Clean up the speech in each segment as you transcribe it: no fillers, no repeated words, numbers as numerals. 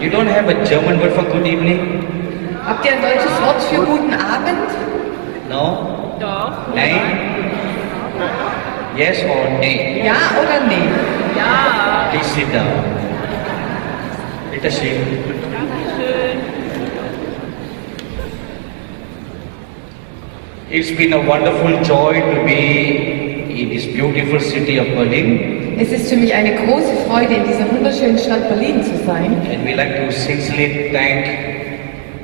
You don't have a German word for good evening? Habt ihr ein deutsches Wort für guten Abend? No? Doch. Nein? Yes or nay? Ja oder nee? Ja. Please sit down. Bitte schön. Dankeschön. It's been a wonderful joy to be in this beautiful city of Berlin. Es ist für mich eine große Freude, in dieser wunderschönen Stadt Berlin zu sein. And we like to sincerely thank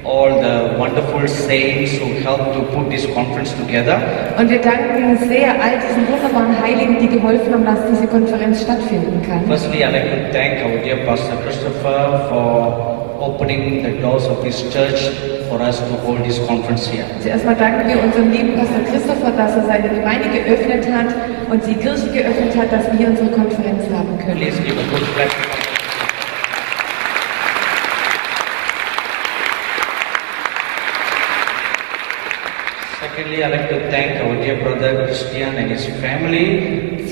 all the wonderful saints who helped to put this conference together. Und wir danken sehr all diesen wunderbaren Heiligen, die geholfen haben, dass diese Konferenz stattfinden kann. Firstly, I'd like to thank our dear Pastor Christopher for opening the doors of his church for us to hold this conference here. Zuerst mal danken wir unserem lieben Pastor Christopher, dass er seine Gemeinde geöffnet hat und die Kirche geöffnet hat, dass wir unsere Konferenz haben können. Please give a good clap. Secondly, I'd like to thank our dear brother Christian and his family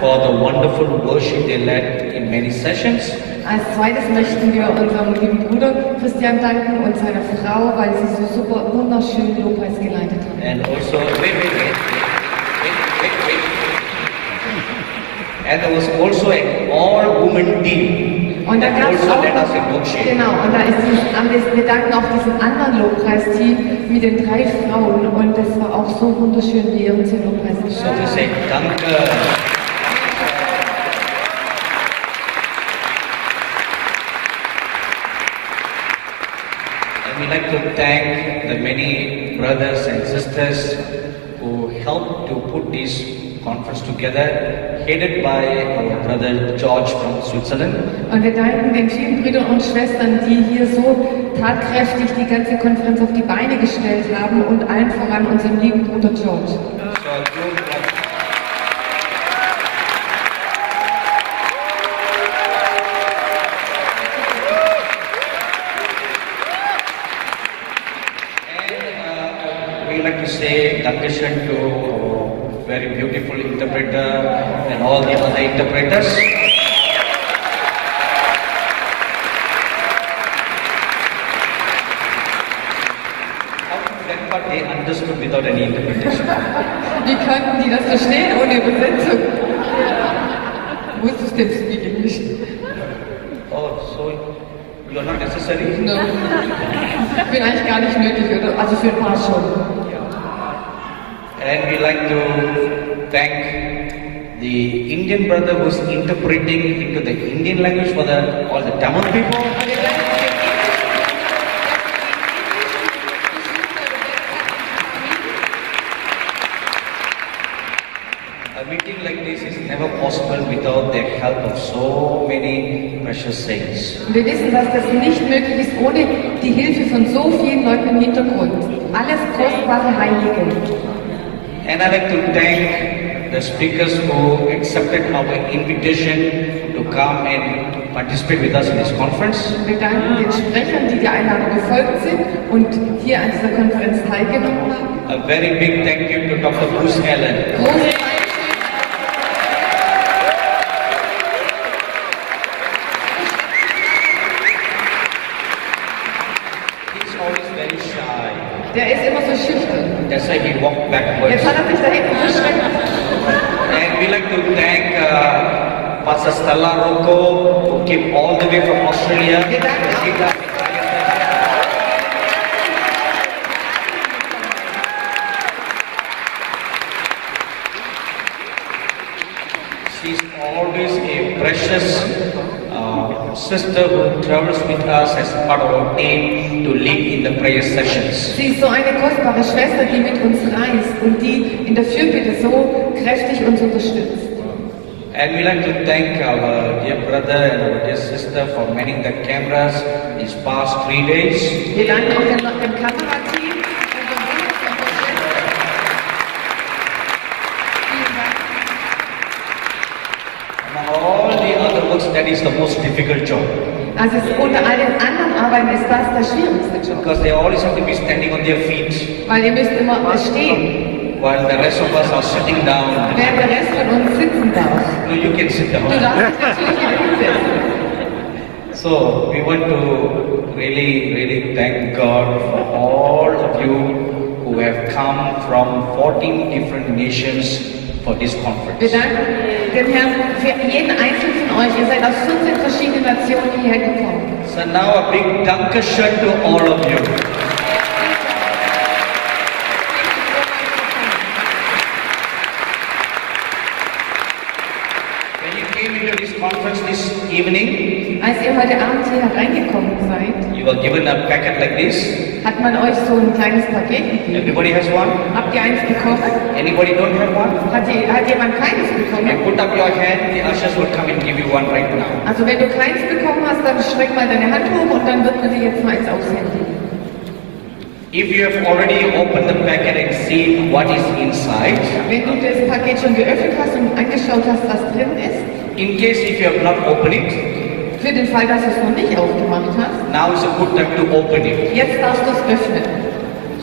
for the wonderful worship they led in many sessions. Als zweites möchten wir unserem lieben Bruder Christian danken und seiner Frau, weil sie so super wunderschön Lobpreis geleitet haben. And also, wait. And there was also an all-woman team Und da that gab es also auch led us in noch, worship. genau, und da ist wir danken auch diesem anderen Lobpreisteam mit den 3 Frauen und das war auch so wunderschön, wie ihr uns den Lobpreis So gestellt we habt. say, danke. And we like to thank the many brothers and sisters who helped to put this conference together, headed by our brother George from Switzerland. Und wir danken den vielen Brüdern und Schwestern, die hier so tatkräftig die ganze Konferenz auf die Beine gestellt haben und allen voran unserem lieben Bruder George. So good. We like to say Dankeschön to our very beautiful interpreter and all the other interpreters. How to that part they understood without any interpretation. Wie konnten die das verstehen ohne Übersetzung? Wusstest du speak English? Oh, so you are not necessary? No. Ich bin eigentlich gar nicht nötig, oder? Also für ein paar schon. And we like to thank the Indian brother who's interpreting into the Indian language for all the Tamil people. Aber wir danken den A meeting like this is never possible without the help of so many precious saints. Und wir wissen, dass das nicht möglich ist ohne die Hilfe von so vielen Leuten im Hintergrund. Alles kostbare Heilige. And I'd like to thank the speakers who accepted our invitation to come and participate with us in this conference. Wir danken den Sprechern, die der Einladung gefolgt sind und hier an dieser Konferenz teilgenommen haben. A very big thank you to Dr. Bruce Allen. Großes He's always very shy. Der ist immer so schüchtern. That's why he walked backwards. Jetzt hat er sich da hinten verschreckt. And we like to thank Pastor Stella Rocco, who came all the way from Australia. Wir danken auch. She's always a precious sister who travels with us as part of our team to lead in the prayer sessions. Sie ist so eine kostbare Schwester, die mit uns reist und die in der Fürbitte so kräftig uns unterstützt. And we like to thank our dear brother and our dear sister for manning the cameras these past 3 days. Wir danken auch dem Kamerateam. unserem wunderbaren Schwester. Vielen Dank. Among all the other works, that is the most difficult job. Also unter all den anderen Arbeiten ist das der schwierigste Job. Because they always have to be standing on their feet, Weil ihr müsst immer stehen, while the rest of us are sitting down. während der Rest von uns sitzen darf. No, you can sit Du down. darfst dich natürlich wieder hinsetzen. So we want to really thank God for all of you who have come from 14 different nations for this Wir conference. danken dem Herrn für jeden einzelnen von euch. Ihr seid aus 14 verschiedenen Nationen hierher gekommen. So now a big Dankeschön to all of you. When you came into this conference this evening, Als ihr heute Abend hier hereingekommen seid, you were given a packet like this. hat man euch so ein kleines Paket gegeben. Everybody has one. Habt ihr eins bekommen? Anybody don't have one? Hat jemand keines You bekommen? put up your hand, the ushers will come and give you one right now. Also wenn du keins bekommen hast, dann streck mal deine Hand hoch und dann wird man dir jetzt mal eins aushändigen. If you have already opened the packet and seen what is inside, Wenn du das Paket schon geöffnet hast und angeschaut hast, was drin ist, in case if you have not opened it, für den Fall, dass du es noch nicht aufgemacht hast, now is a good time to open it. jetzt darfst du es öffnen.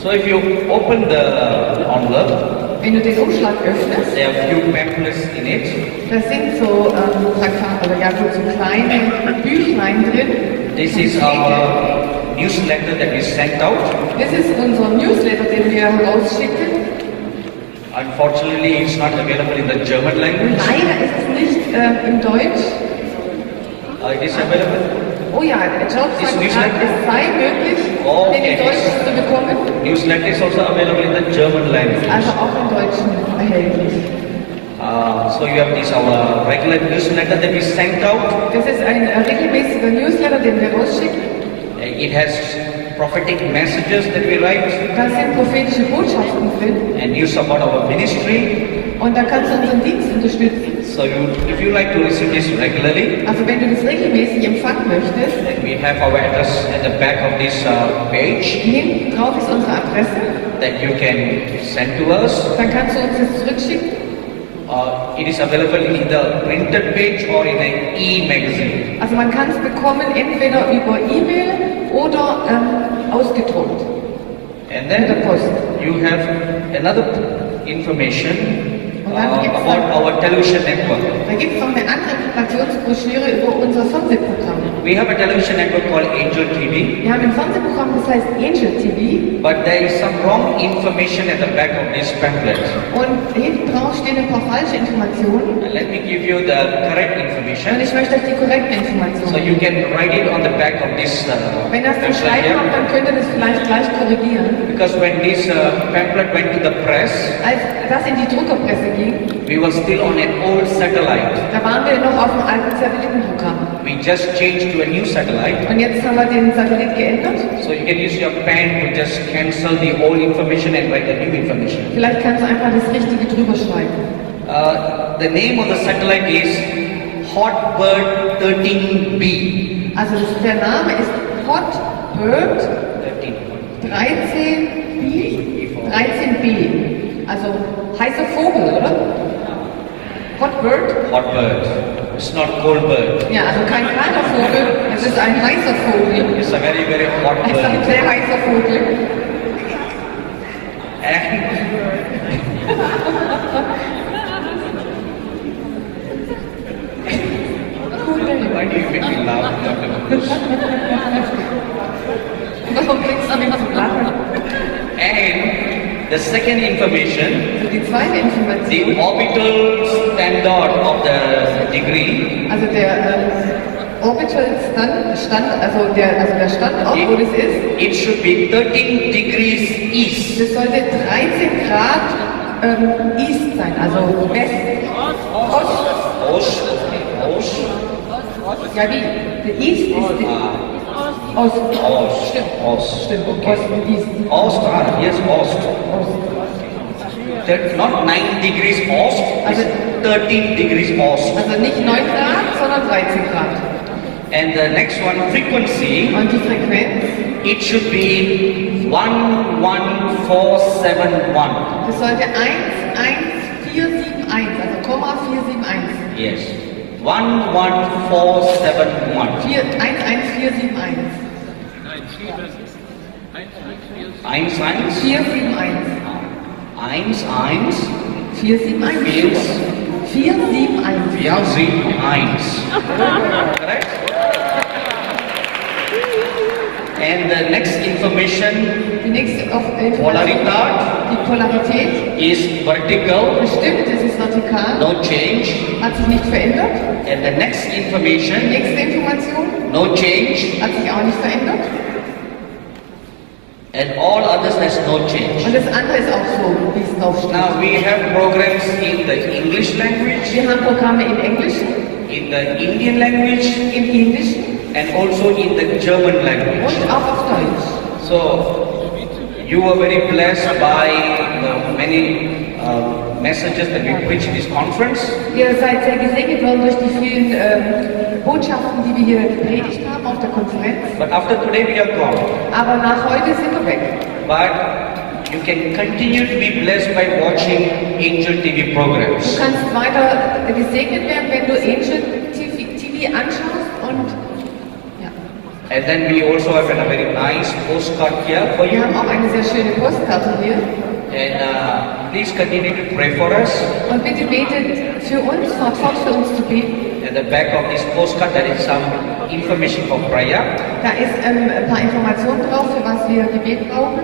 So if you open the envelope, Wenn du den Umschlag öffnest, there are few pamphlets in it. da sind so Plakat, oder ja, so kleine Büchlein drin. This is our newsletter that we sent out. Das ist unser Newsletter, den wir rausschicken. Unfortunately, it's not available in the German language. Leider ist es nicht im Deutsch. It is available. Oh ja, der Job Ist sagt nicht gerade, schlecht? es sei möglich, Okay. den in Deutsch zu bekommen. Newsletter is also available in the German language. Also auch im Deutschen erhältlich. So you have this our regular newsletter that we sent out. Das ist ein regelmäßiger Newsletter, den wir rausschicken. It has prophetic messages that we write Da sind prophetische Botschaften drin. and news about our ministry. Und da kannst du unseren Dienst unterstützen. So if you like to receive this regularly, Also wenn du das regelmäßig empfangen möchtest, then we have our address at the back of this page hinten drauf ist unsere Adresse. that you can send to us. Dann kannst du uns das zurückschicken. It is available in the printed page or in an e-magazine. Also man kann es bekommen entweder über E-Mail oder ausgedruckt. And Mit der then Post. you have another information Und dann gibt's about our television network. Da gibt es noch eine andere Informationsbroschüre über unser Fernsehprogramm. We have a television network called Angel TV, Wir haben ein Fernsehprogramm, das heißt Angel TV. but there is some wrong information at the back of this pamphlet. Und hinten drauf stehen ein paar falsche Informationen. Let me give you the correct Und information ich möchte euch die korrekten so Informationen. you can write it on the back of this Wenn ihr es zum pamphlet Schreiben habt, here. dann könnt ihr das vielleicht gleich korrigieren. Because when this pamphlet went to the press, Als das in die Druckerpresse ging, we were still on an old satellite. da waren wir noch auf dem alten Satellitenprogramm. We just changed to a new satellite. Und jetzt haben wir den Satellit geändert. So you can use your pen to just cancel the old information and write the new information. Vielleicht kannst du einfach das Richtige drüber schreiben. The name of the satellite is Hotbird 13B. Also der Name ist Hotbird 13B. Also heißer Vogel, oder? Hotbird? Hotbird. It's not cold bird. Ja, also kein kalter Vogel, es ist ein heißer Vogel. It's a very hot Es ist ein bird. sehr heißer Vogel. And why do you make me laugh? Warum bringst du mich zum Lachen? And the second information, Also die zweite the Information, orbital standard of the degree, also der Orbital also der Standort, wo das ist, it should be 13 degrees east. das sollte 13 Grad East sein, also West, Ost. Ost. Ja, wie? Der East ist Ost. Ost. Stimmt. Ost. Stimmt, Okay. Ost und East. Ost, yes, Ost. Ost. Not 9 degrees Ost, Also- it's 13 degrees Ost. Also nicht 9 Grad, sondern 13 Grad. And the next one, frequency, Und die Frequenz, it should be 11471. das sollte 11471, also Komma 471. Yes. 11471. 11471. 1, 471. 1, 1, 471. 471. 4, 7, 1. Correct? And the next information, Die nächste Information, Polaritat, die Polarität, is vertical, bestimmt, es ist vertikal, no change. hat sich nicht verändert. And the next Die information, nächste Information no change. hat sich auch nicht verändert. And all others has no change. Und das andere ist auch so, wie es drauf steht. Now we have programs in the English language, Wir haben Programme im Englischen, in the Indian language, im Indischen and also in the German language. und auch auf Deutsch. So you were very blessed by the many messages that we preached in this conference. Ihr seid sehr gesegnet worden durch die vielen Botschaften, die wir hier gepredigt haben auf der Konferenz. But after today we are gone. Aber nach heute sind wir weg. But you can continue to be blessed by watching Angel TV Du programs. kannst weiter gesegnet werden, wenn du Angel TV anschaust und ja. And then we also have a very nice postcard here for Wir you. haben auch eine sehr schöne Postkarte hier. And please continue to pray for us. Und bitte betet für uns, fort für uns zu beten. At the back of this postcard there is some information for prayer. Da ist ein paar Informationen drauf, für was wir Gebet brauchen.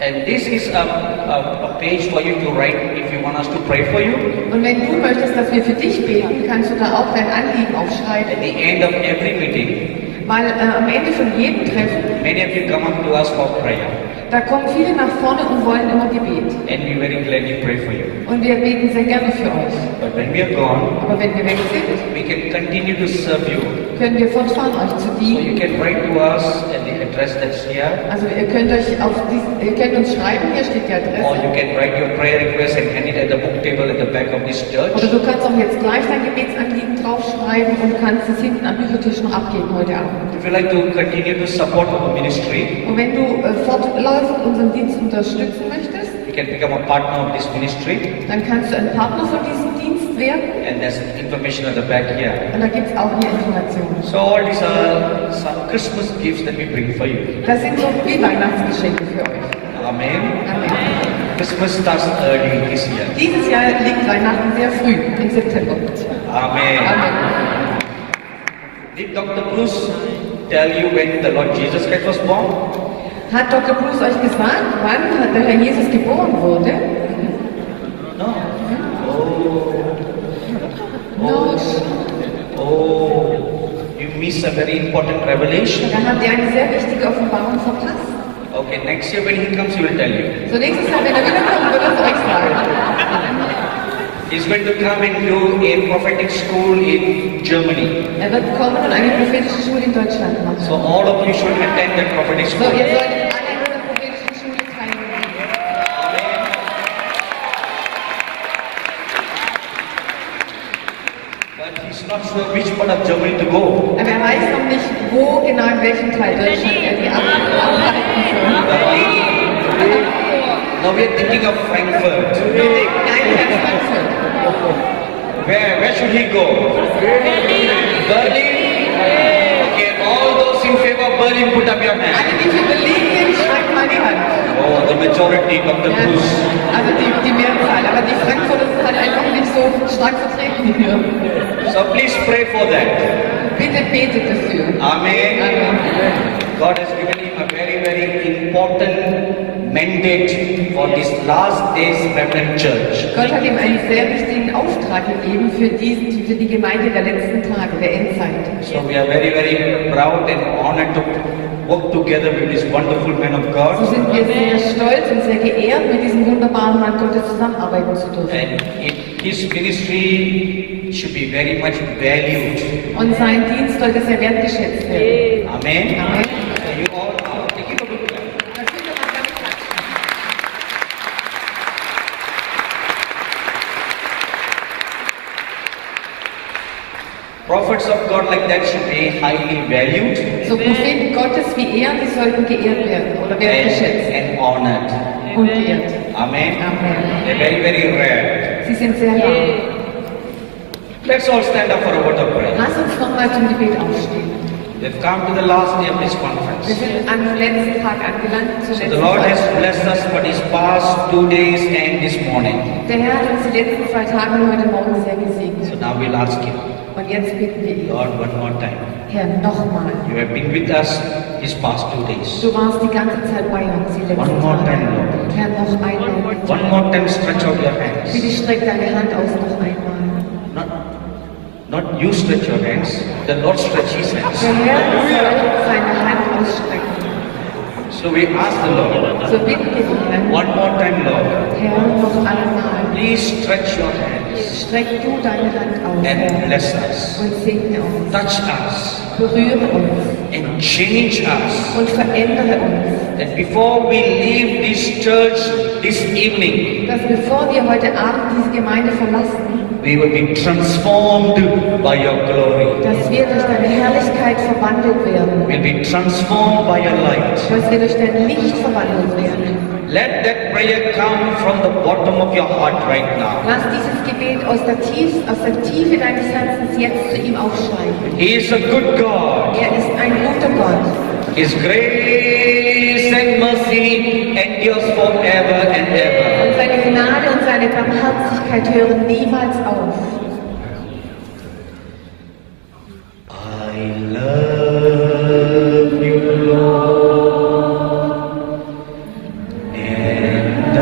And this is a page for you to write if you want us to pray for you. Und wenn du möchtest, dass wir für dich beten, kannst du da auch dein Anliegen aufschreiben. At the end of every meeting, Weil am Ende von jedem Treffen, many of you come up to us for prayer. da kommen viele nach vorne und wollen immer Gebet. And we very gladly pray for you. Und wir beten sehr gerne für euch. But when we are gone, Aber wenn wir weg sind, we can continue to serve you. können wir fortfahren, euch zu So dienen. you can write to us at the address that's here. Also ihr könnt uns schreiben, hier steht die Or Adresse. you can write your prayer request and hand it at the book table at the back of this church. Oder du kannst auch jetzt gleich dein Gebetsanliegen draufschreiben und kannst es hinten am Büchertisch noch abgeben heute Abend. If you like to continue to support our ministry, Und wenn du fortlaufend unseren Dienst unterstützen möchtest, you can become a partner of this ministry. dann kannst du ein Partner von diesem Dienst werden. And there's information at the back here. Und da gibt es auch hier Informationen. So all these are some Christmas gifts that we bring for you. Das sind so wie Weihnachtsgeschenke für euch. Amen. Amen. Christmas starts early this year. Dieses Jahr liegt Weihnachten sehr früh, im September. Amen. Amen. Did Dr. Bruce tell you when the Lord Jesus Christ was born? Hat Dr. Bruce euch gesagt, wann der Herr Jesus geboren wurde? No. No. Oh, you miss a very important revelation. Da habt ihr eine sehr wichtige Offenbarung verpasst. Okay, next year when he comes, he will tell you. So nächstes Jahr, wenn er wiederkommt, wird er es euch sagen. He's going to come and do a prophetic school in Germany. Er wird kommen und eine prophetische Schule in Deutschland So machen. all of you should attend that prophetic So, school. ihr solltet alle in dieser prophetischen Schule teilnehmen. But he's not sure which part of Germany to go. Aber er weiß noch nicht, wo genau in welchem Teil Deutschland er die abhalten soll. Now we are thinking of Frankfurt. Wir denken eigentlich an Frankfurt. Where should he go? Berlin? Okay, all those in favor of Berlin, put up your hand. Alle, die für Berlin sind, schreibt mal die Hand. Oh, the majority, Dr. Ja, Bruce. also die Mehrzahl. Aber die Frankfurter sind halt einfach nicht so stark vertreten hier. So please pray for that. Bitte betet dafür. Amen. Amen. God has given him a very, very important mandate for this last days remnant church. Gott hat ihm einen sehr wichtigen Auftrag gegeben für die Gemeinde der letzten Tage, der Endzeit. So we are very, very proud and honored to work together with this wonderful man of So God. sind wir sehr stolz und sehr geehrt, mit diesem wunderbaren Mann Gottes zusammenarbeiten zu dürfen. And his ministry should be very much valued. Und sein Dienst sollte sehr wertgeschätzt werden. Amen. Amen. You all give him a good clap. Dafür kann man damit klatschen. Prophets of God like that should be highly valued So Propheten Gottes wie er, die sollten geehrt werden oder wertgeschätzt and honored. und geehrt. Amen. Amen. They're very, very rare. Sie sind sehr rar. Let's all stand up for a word of prayer. Lass uns nochmal zum Gebet aufstehen. We've come to the last day of this Wir conference. sind am letzten Tag angelangt, zur The letzten Lord has Zeit. blessed us for these past 2 days and this morning. Der Herr hat uns die letzten 2 Tage und heute Morgen sehr So gesegnet. now we'll ask Him, Und jetzt bitten wir ihn, Lord, one more time. Herr, nochmal. You have been with us these past 2 days. Du warst die ganze Zeit bei uns, die letzten One more Tage. time, Lord. Herr, noch einmal. One more time, stretch out your hands. Bitte streck deine Hand aus noch einmal. Not you stretch your hands, the Lord stretch His hands. Der Herr soll seine Hand ausstrecken. So we ask the Lord, So bitten wir den Herrn. one more time, Lord, Herr, noch einmal. please stretch your hands Streck du deine Hand aus, and Herr, bless us, und segne uns. touch us, Berühre uns and change us. und verändere uns. That before we leave this church this evening, Dass bevor wir heute Abend diese Gemeinde verlassen, we will be transformed by your glory. dass wir durch deine Herrlichkeit verwandelt werden. We'll be transformed by your light. Dass wir durch dein Licht verwandelt werden. Let that prayer come from the bottom of your heart right now. Lass dieses Gebet aus der Tiefe deines Herzens jetzt zu ihm aufsteigen. He is a good God. Er ist ein guter Gott. His grace and mercy endures forever and ever. Und seine Gnade und seine Barmherzigkeit hören niemals auf. I love you, Lord, and I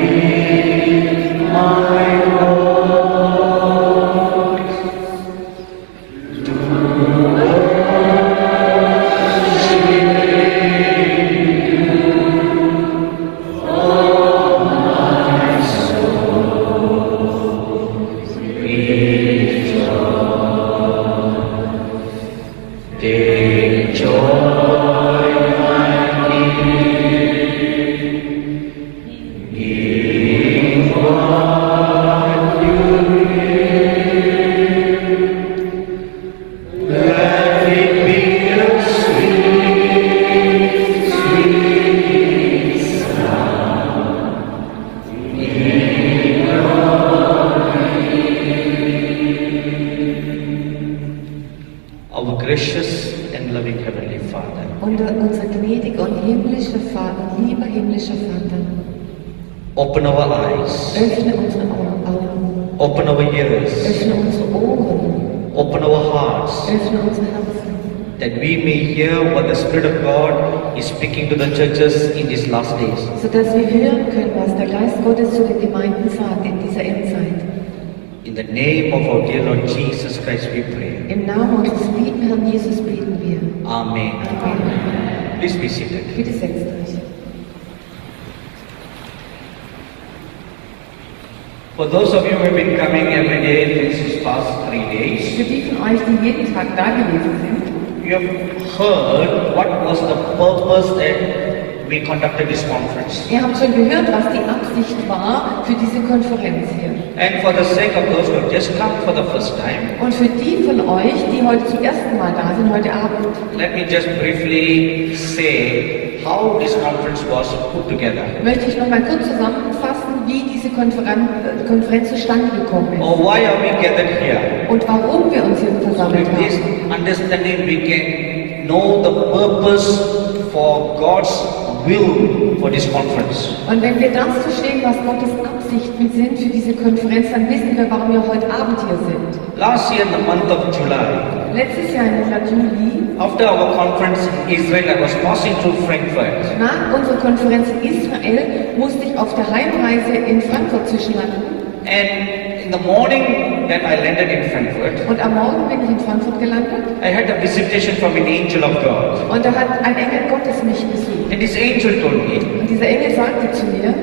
lift my voice to take joy, my King, in what you give. Let it be a sweet, sweet sound in our gracious and loving Heavenly Father. Unser gnädiger und himmlischer Vater, lieber himmlischer Vater, Open our eyes, öffne unsere Augen, open our ears, öffne unsere Ohren, open our hearts, öffne unsere Herzen, that we may hear what the Spirit of God is speaking to the churches in these last days. sodass wir hören können, was der Geist Gottes zu den Gemeinden sagt in dieser Endzeit. In the name of our dear Lord Jesus Christ we pray. Im Namen unseres lieben Herrn Jesus beten wir. Amen. Amen. Please be seated. Bitte setzt euch. For those of you who have been coming every day these past 3 days, Für die von euch, die jeden Tag da gewesen sind, you have heard what was the purpose that we conducted this conference. ihr habt schon gehört, was die Absicht war für diese Konferenz hier. And for the sake of those who have just come for the first time, Und für die von euch, die heute zum ersten Mal da sind, heute Abend, let me just briefly say how this conference was put together. möchte ich noch mal kurz zusammenfassen, wie diese Konferenz zustande gekommen ist. Or why are we gathered here? Und warum wir uns hier versammelt With this haben. understanding, we can know the purpose for God's will for this conference. Und wenn wir das verstehen, was Gottes Absichten sind für diese Konferenz, dann wissen wir, warum wir heute Abend hier sind. Last year, in the month of July, Letztes Jahr im Monat Juli, after our conference in Israel, I was passing through Frankfurt. nach unserer Konferenz in Israel, musste ich auf der Heimreise in Frankfurt zwischenlanden. And in the morning that I landed in Frankfurt, Und am Morgen bin ich in Frankfurt gelandet. I had a visitation from an angel of God. Und da hat ein Engel Gottes mich besucht. And this angel told me, Und dieser Engel sagte zu mir,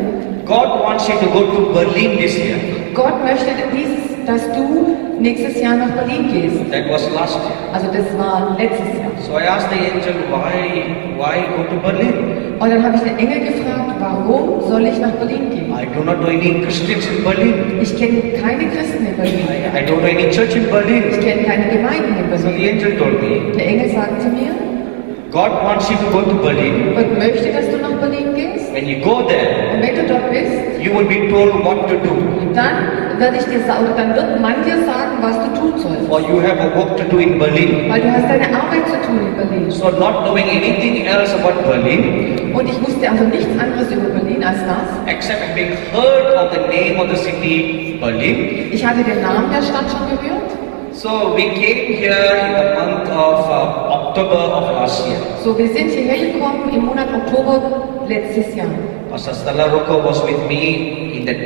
God wants you to go to Berlin this year. Gott möchte dass du nächstes Jahr nach Berlin gehst. That was last year. Also das war letztes Jahr. So I asked the angel, why go to Berlin? Und dann habe ich den Engel gefragt, warum soll ich nach Berlin gehen? I do not know any Christians in Berlin. Ich kenne keine Christen in Berlin. I don't know any church in Berlin. Ich kenne keine Gemeinden in So the Berlin. angel told me, Der Engel sagte mir, God wants you to go to Berlin. Gott möchte, dass du nach Berlin gehst. When you go there, Und wenn du dort bist, you will be told what to do. dann wird man dir sagen, was du tun sollst. For you have a work to do in Berlin. Weil du hast deine Arbeit zu tun in Berlin. So not knowing anything else about Berlin, Und ich wusste also nichts anderes über Berlin als das. except having heard of the name of the city, Berlin. Ich hatte den Namen der Stadt schon gehört. So we came here in the month of October of last year. So, wir sind hierher gekommen im Monat Oktober letztes Jahr. Pastor Stella Rocco was with me in that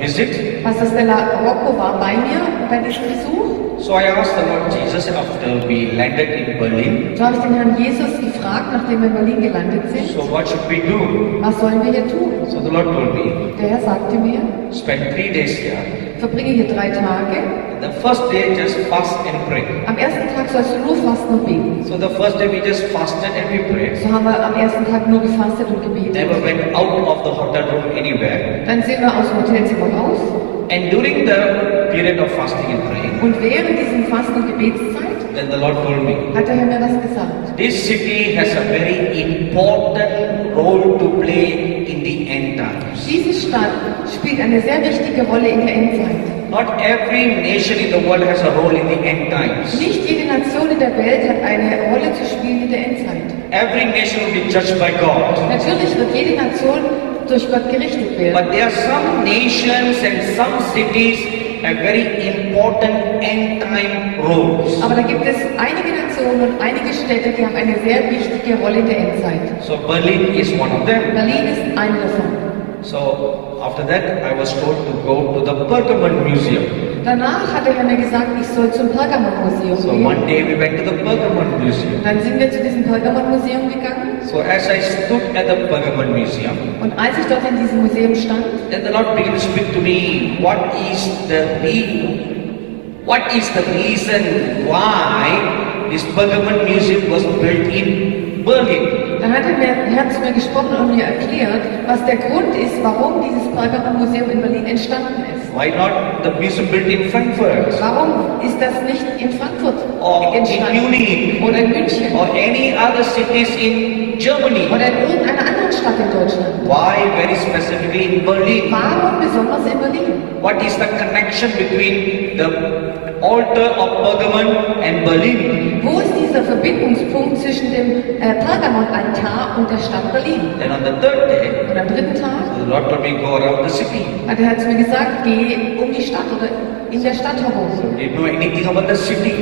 visit. Pastor Stella Rocco war bei mir bei diesem Besuch. So I asked the Lord Jesus after we landed in Berlin. So habe ich den Herrn Jesus gefragt, nachdem wir in Berlin gelandet sind. So what should we do? Was sollen wir hier tun? So the Lord told me, Der Herr sagte mir, spend 3 days here. verbringe hier 3 Tage. The first day just fast and pray. Am ersten Tag sollst du nur fasten und beten. So the first day we just fasted and we prayed. So haben wir am ersten Tag nur gefastet und gebetet. Never went out of the hotel room anywhere. Dann sind wir aus dem Hotelzimmer raus. And during the period of fasting and praying, Und während diesem Fasten- und Gebetszeit then the Lord told me, hat der Herr mir das gesagt. this city has a very important role to play in the end times. Diese Stadt spielt eine sehr wichtige Rolle in der Endzeit. Not every nation in the world has a role in the end times. Nicht jede Nation in der Welt hat eine Rolle zu spielen in der Endzeit. Every nation will be judged by God. Natürlich wird jede Nation durch Gott gerichtet werden. But there are some nations and some cities have very important end time roles. Aber da gibt es einige Nationen und einige Städte, die haben eine sehr wichtige Rolle in der Endzeit. So Berlin is one of them. Berlin ist eine davon. So after that I was told to go to the Pergamon Museum. Danach hat der Herr mir gesagt, ich soll zum Pergamon-Museum So gehen. one day we went to the Pergamon Museum. Dann sind wir zu diesem Pergamon-Museum gegangen. So as I stood at the Pergamon Museum, Und als ich dort in diesem Museum stand, then the Lord began to speak to me. What is the reason why this Pergamon Museum was built in Berlin? dann hat der Herr zu mir gesprochen und mir erklärt, was der Grund ist, warum dieses Pergamon-Museum in Berlin entstanden ist. Why not the museum built in Frankfurt Warum ist das nicht in Frankfurt or in entstanden? Munich Oder in München? or any other cities in Germany? Oder in irgendeiner anderen Stadt in Deutschland? Why very specifically in Berlin? Warum besonders in Berlin? What is the connection between the altar of Pergamon and Berlin? Wo ist dieser Verbindungspunkt zwischen dem Pergamon-Altar und der Stadt Berlin? Then on the third day, Und am dritten Tag the Lord told me go around the city. hat der Herr zu mir gesagt, geh um die Stadt oder in der Stadt herum. Didn't know anything about the city.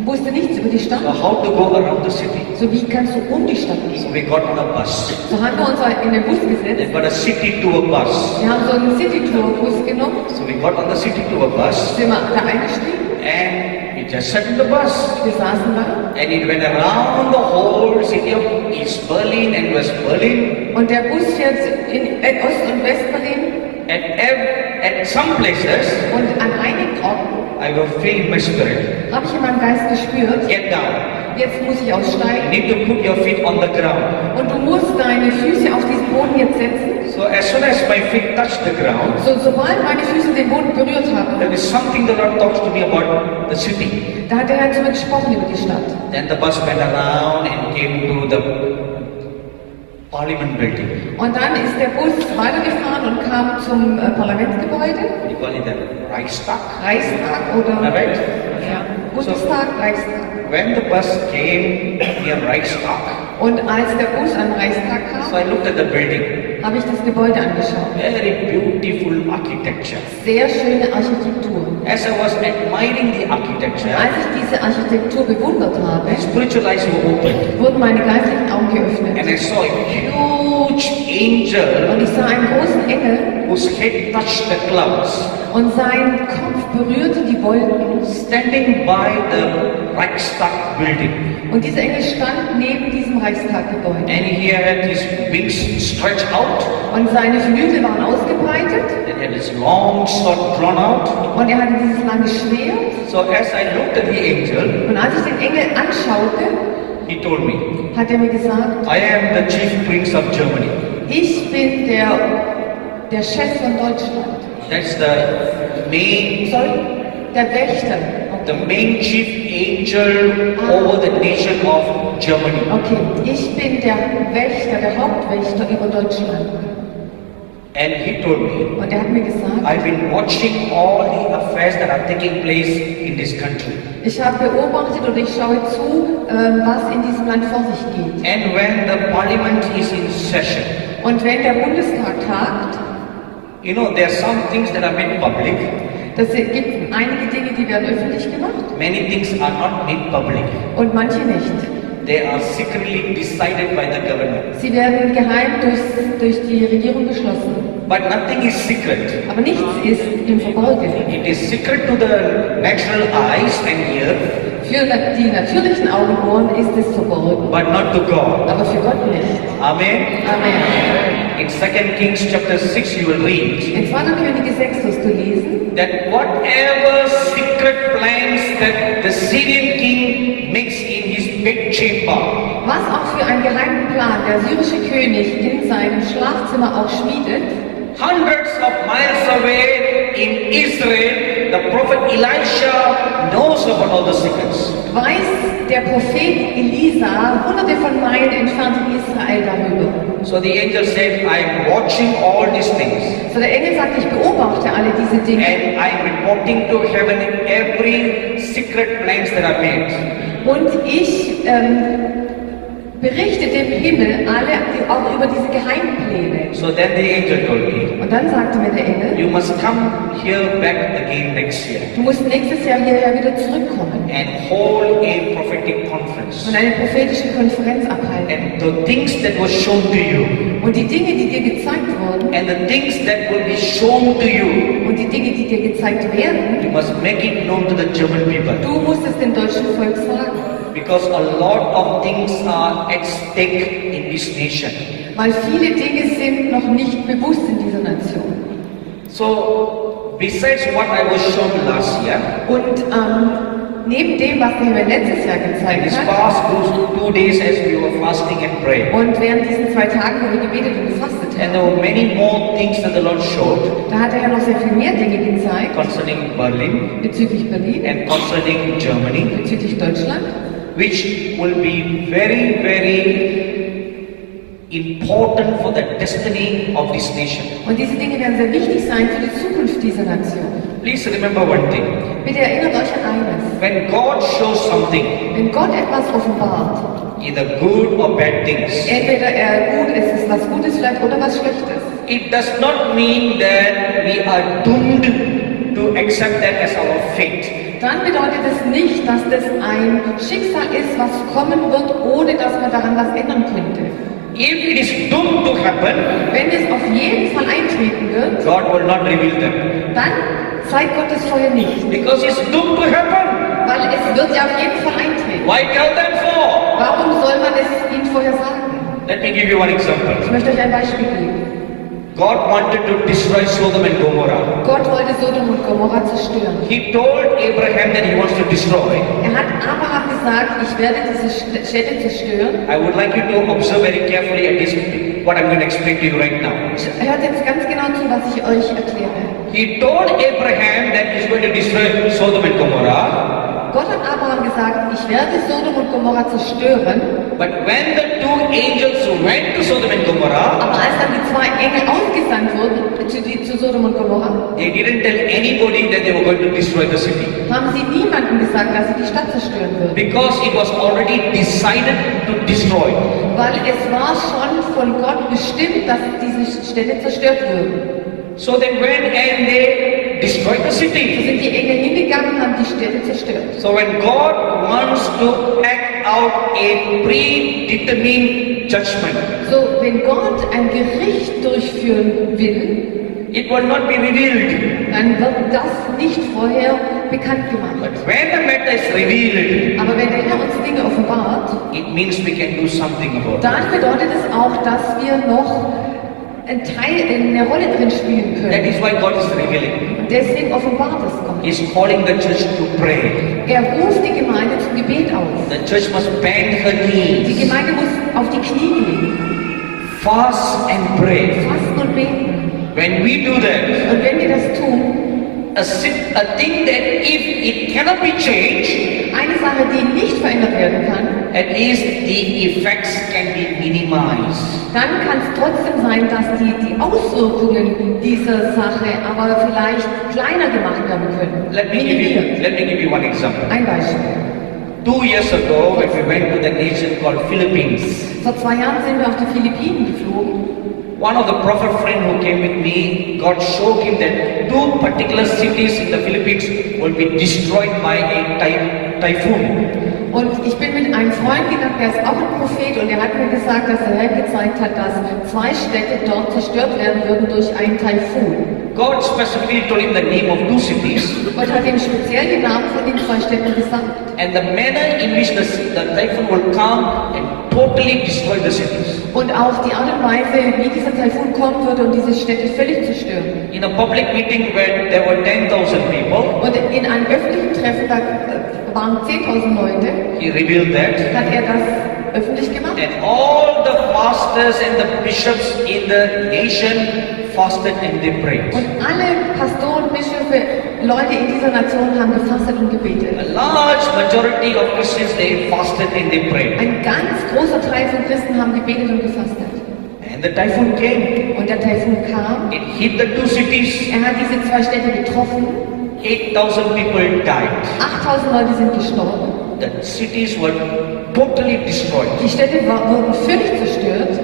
Ich wusste nichts über die Stadt. So how to go around the city? So wie kannst du um die Stadt So gehen? we got on a bus. So haben wir uns in den Bus gesetzt. They got a city tour bus. Wir haben so einen City-Tour-Bus genommen. So we got on the city tour bus Sind wir da eingestiegen. and we just sat in the bus. Wir saßen da. And it went around the whole city of East Berlin and West Berlin. Und der Bus fährt in Ost- und West-Berlin. At some places, Und an einigen Orten I will feel in my spirit. habe ich in meinem Geist gespürt, Get down. jetzt muss ich You aussteigen. need to put your feet on the ground. Und du musst deine Füße auf diesen Boden jetzt setzen. So as soon as my feet touch the ground, So, sobald meine Füße den Boden berührt haben, there is something the Lord talks to me about the city. da hat der Herr zu mir gesprochen über die Stadt. Then the bus went around and came to the Parliament building. Und dann ist der Bus weitergefahren und kam zum Parlamentsgebäude, We call it the Reichstag. Reichstag oder Am I right? ja, Bundestag, Reichstag. When the bus came near Reichstag, Und als der Bus an Reichstag so kam, I looked at the building. habe ich das Gebäude angeschaut. Very beautiful architecture. Sehr schöne Architektur. As I was admiring the architecture, Als ich diese Architektur bewundert habe, my spiritual eyes were opened. wurden meine geistlichen Augen And geöffnet. I saw a huge angel Und ich sah einen großen Engel whose head touched the clouds, und sein Kopf berührte die Wolken. standing by the Reichstag building. Und dieser Engel stand neben diesem Reichstaggebäude. And he had his wings stretched out, Und seine Flügel waren ausgebreitet and he had his long sword drawn out. und er hatte dieses lange Schwert. So as I looked at the angel, Und als ich den Engel anschaute, he told me, hat er mir gesagt, I am the chief prince of Germany. ich bin der Chef von Deutschland. That's the main, Der Wächter. the main chief angel over the nation of Germany. Okay, ich bin der Wächter, der Hauptwächter über Deutschland. And he told me, Und er hat mir gesagt, I've been watching all the affairs that are taking place in this country. ich habe beobachtet oder ich schaue zu, was in diesem Land vor sich geht. And when the parliament is in session, Und wenn der Bundestag tagt, you know, there are some things that are made public, das gibt einige Dinge, die werden öffentlich gemacht many things are not made public. und manche nicht. they are secretly decided by the government. Sie werden geheim durch die Regierung beschlossen. But nothing is secret. Aber nichts ist im Verborgenen. It is secret to the natural eyes and ear, Für die natürlichen Augen und Ohren ist es verborgen, but not to God. aber für Gott nicht. Amen. Amen. In 2 Kings chapter 6 you will read In 2. Könige 6 wirst du lesen, that whatever secret plans that the Syrian king makes in his bedchamber, was auch für einen geheimen Plan der syrische König in seinem Schlafzimmer auch schmiedet, hundreds of miles away in Israel, the prophet Elisha knows about all the secrets. weiß der Prophet Elisa hunderte von Meilen entfernt in Israel darüber. So the angel said, I am watching all these things So der Engel sagt, ich beobachte alle diese Dinge and I am reporting to heaven every secret plans that are made. und ich berichte dem Himmel alle auch über diese Geheimpläne. So then the angel told me, Und dann sagte mir der Engel, you must come here back again next year du musst nächstes Jahr hierher wieder zurückkommen and hold a prophetic conference. und eine prophetische Konferenz abhalten. And the things that were shown to you Und die Dinge, die dir gezeigt wurden and the things that will be shown to you, und die Dinge, die dir gezeigt werden, you must make it known to the German people. du musst es dem deutschen Volk sagen. Because a lot of things are at stake in this nation. Weil viele Dinge sind noch nicht bewusst in dieser Nation. So, besides what I was shown last year, Und neben dem, was der Himmel letztes Jahr and gezeigt this hat, past 2 days as we were fasting and praying, und während diesen 2 Tagen, wo wir gebetet und gefastet and there haben, were many more things that the Lord showed da hat er ja noch sehr viel mehr Dinge gezeigt concerning Berlin bezüglich Berlin, and concerning Germany, bezüglich Deutschland, which will be very, very important for the destiny of this nation. und diese Dinge werden sehr wichtig sein für die Zukunft dieser Nation. Please remember one thing. Bitte erinnert euch an eines. When God shows something, Wenn Gott etwas offenbart, either good or bad things, entweder es ist was Gutes vielleicht oder was Schlechtes, it does not mean that we are doomed to accept that as our fate. dann bedeutet es nicht, dass das ein Schicksal ist, was kommen wird, ohne dass man daran was ändern könnte. If it is doomed to happen, Wenn es auf jeden Fall eintreten wird, God will not reveal them. dann zeigt Gott es vorher nicht. Because it's doomed to happen. Weil es wird ja auf jeden Fall eintreten. Why tell them for? Warum soll man es ihnen vorher sagen? Let me give you one example. Ich möchte euch ein Beispiel geben. God wanted to destroy Sodom and Gomorrah. Gott wollte Sodom und Gomorra zerstören. He told Abraham that he wants to destroy. Er hat Abraham gesagt, ich werde diese Städte zerstören. I would like you to observe very carefully at this what I'm going to explain to you right now. Hört jetzt ganz genau zu, was ich euch erkläre. He told Abraham that he's going to destroy Sodom and Gomorrah. Gott hat Abraham gesagt, ich werde Sodom und Gomorra zerstören. But when the 2 angels went to Sodom and Gomorrah, Aber als dann die 2 Engel ausgesandt wurden zu Sodom und Gomorra, they didn't tell anybody that they were going to destroy the city. haben sie niemandem gesagt, dass sie die Stadt zerstören würden. Because it was already decided to destroy. Weil es war schon von Gott bestimmt, dass diese Städte zerstört würden. So they went and they destroyed the So city. sind die Engel hingegangen und haben die Städte zerstört. So when God wants to act out a predetermined judgment, So, wenn Gott ein Gericht durchführen will, it will not be revealed. dann wird das nicht vorher bekannt gemacht. But when the matter is revealed, Aber wenn der Herr uns Dinge offenbart, it means we can do something about it. dann bedeutet es auch, dass wir noch eine Rolle drin spielen That können. is why God is revealing. Und deswegen offenbart es Gott. He's calling the church to pray. Er ruft die Gemeinde zum Gebet auf. The church must bend her Die knees, Gemeinde muss auf die Knie gehen, fast and pray. fasten und beten. When we do that, Und wenn wir das tun, a thing that if it cannot be changed, eine Sache, die nicht verändert werden kann, at least the effects can be minimized. dann kann es trotzdem sein, dass die Auswirkungen dieser Sache aber vielleicht kleiner gemacht werden können. Minimiert. Let me give you one example. Ein Beispiel. 2 years ago, when we went to the nation called Philippines, Vor 2 Jahren sind wir auf die Philippinen geflogen. one of the prophet friend who came with me, God showed him that 2 particular cities in the Philippines will be destroyed by a typhoon. Und ich bin mit einem Freund gegangen, der ist auch ein Prophet, und er hat mir gesagt, dass der Herr gezeigt hat, dass 2 Städte dort zerstört werden würden durch einen Taifun. God specifically told him the name of 2 cities Gott hat ihm speziell die Namen von den 2 Städten gesagt. and the manner in which the typhoon will come and totally destroy the cities. Und auch die Art und Weise, wie dieser Taifun kommen würde und diese Städte völlig zerstören. In a public meeting where there were 10,000 people, Und in einem öffentlichen Treffen, da waren 10.000 Leute, he revealed that. hat er das öffentlich gemacht. And all the pastors and the bishops in the nation fasted and they prayed. Und alle Pastoren, Bischöfe, Leute in dieser Nation haben gefastet und gebetet. A large majority of Christians, they fasted and they prayed. Ein ganz großer Teil von Christen haben gebetet und gefastet. And the typhoon came. Und der Taifun kam, It hit the 2 cities. er hat diese 2 Städte getroffen, 8,000 people died. 8.000 Leute sind gestorben, The cities were totally destroyed. die Städte wurden völlig zerstört.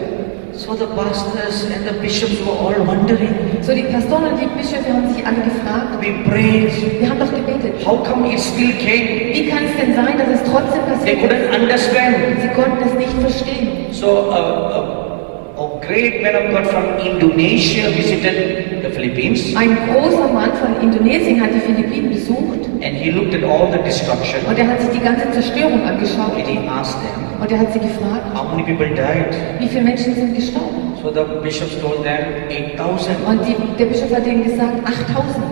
So the pastors and the bishops were all wondering. So, die Pastoren und die Bischöfe haben sich alle gefragt, We prayed. wir haben doch gebetet, How come it still came? wie kann es denn sein, dass es trotzdem They passiert couldn't ist? understand. Sie konnten es nicht verstehen. So a great man of God from Indonesia visited the Philippines Ein großer Mann von Indonesien hat die Philippinen besucht and he looked at all the destruction und er hat sich die ganze Zerstörung angeschaut and he asked them, und er hat sie gefragt, how many people died? wie viele Menschen sind gestorben? So the bishops told them 8,000. Und der Bischof hat ihnen gesagt, 8.000.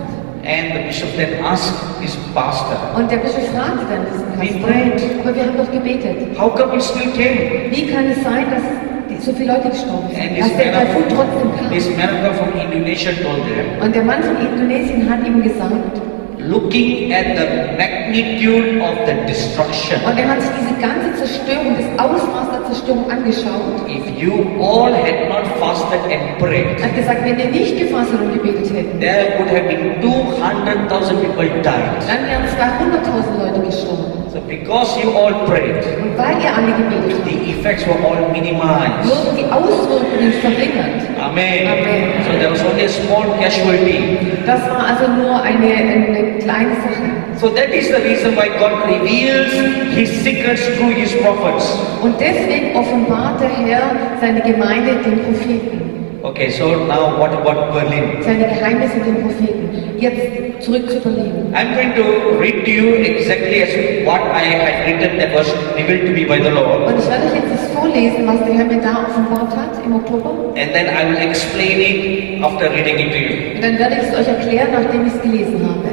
And the bishop then asked his pastor, Und der Bischof fragte dann diesen We Pastor, prayed. aber wir haben doch gebetet. How come it still came? Wie kann es sein, dass so viele Leute gestorben And sind? Dass der Taifun trotzdem kam. this man of God from Indonesia told them, Und der Mann von Indonesien hat ihm gesagt, looking at the magnitude of the destruction, und er hat sich diese ganze Zerstörung, das Ausmaß der Zerstörung angeschaut, if you all had not fasted and prayed, hat gesagt, wenn ihr nicht gefastet und gebetet hätten, there would have been 200,000 people died. dann wären 200.000 Leute gestorben. So because you all prayed, Und weil ihr alle gebetet habt, the effects were all minimized. wurden die Auswirkungen verringert. Amen. Amen. So there was only a small casualty. Das war also nur eine kleine Sache. So that is the reason why God reveals His secrets through His prophets. Und deswegen offenbart der Herr seine Gemeinde den Propheten. Okay, so now what about Berlin? Seine Geheimnisse den Propheten. Jetzt zurück zu Berlin. I'm going to read to you exactly as what I had written that was revealed to me by the Lord. Und ich werde euch jetzt das vorlesen, was der Herr mir da offenbart hat im Oktober. And then I will explain it after reading it to you. Und dann werde ich es euch erklären, nachdem ich es gelesen habe.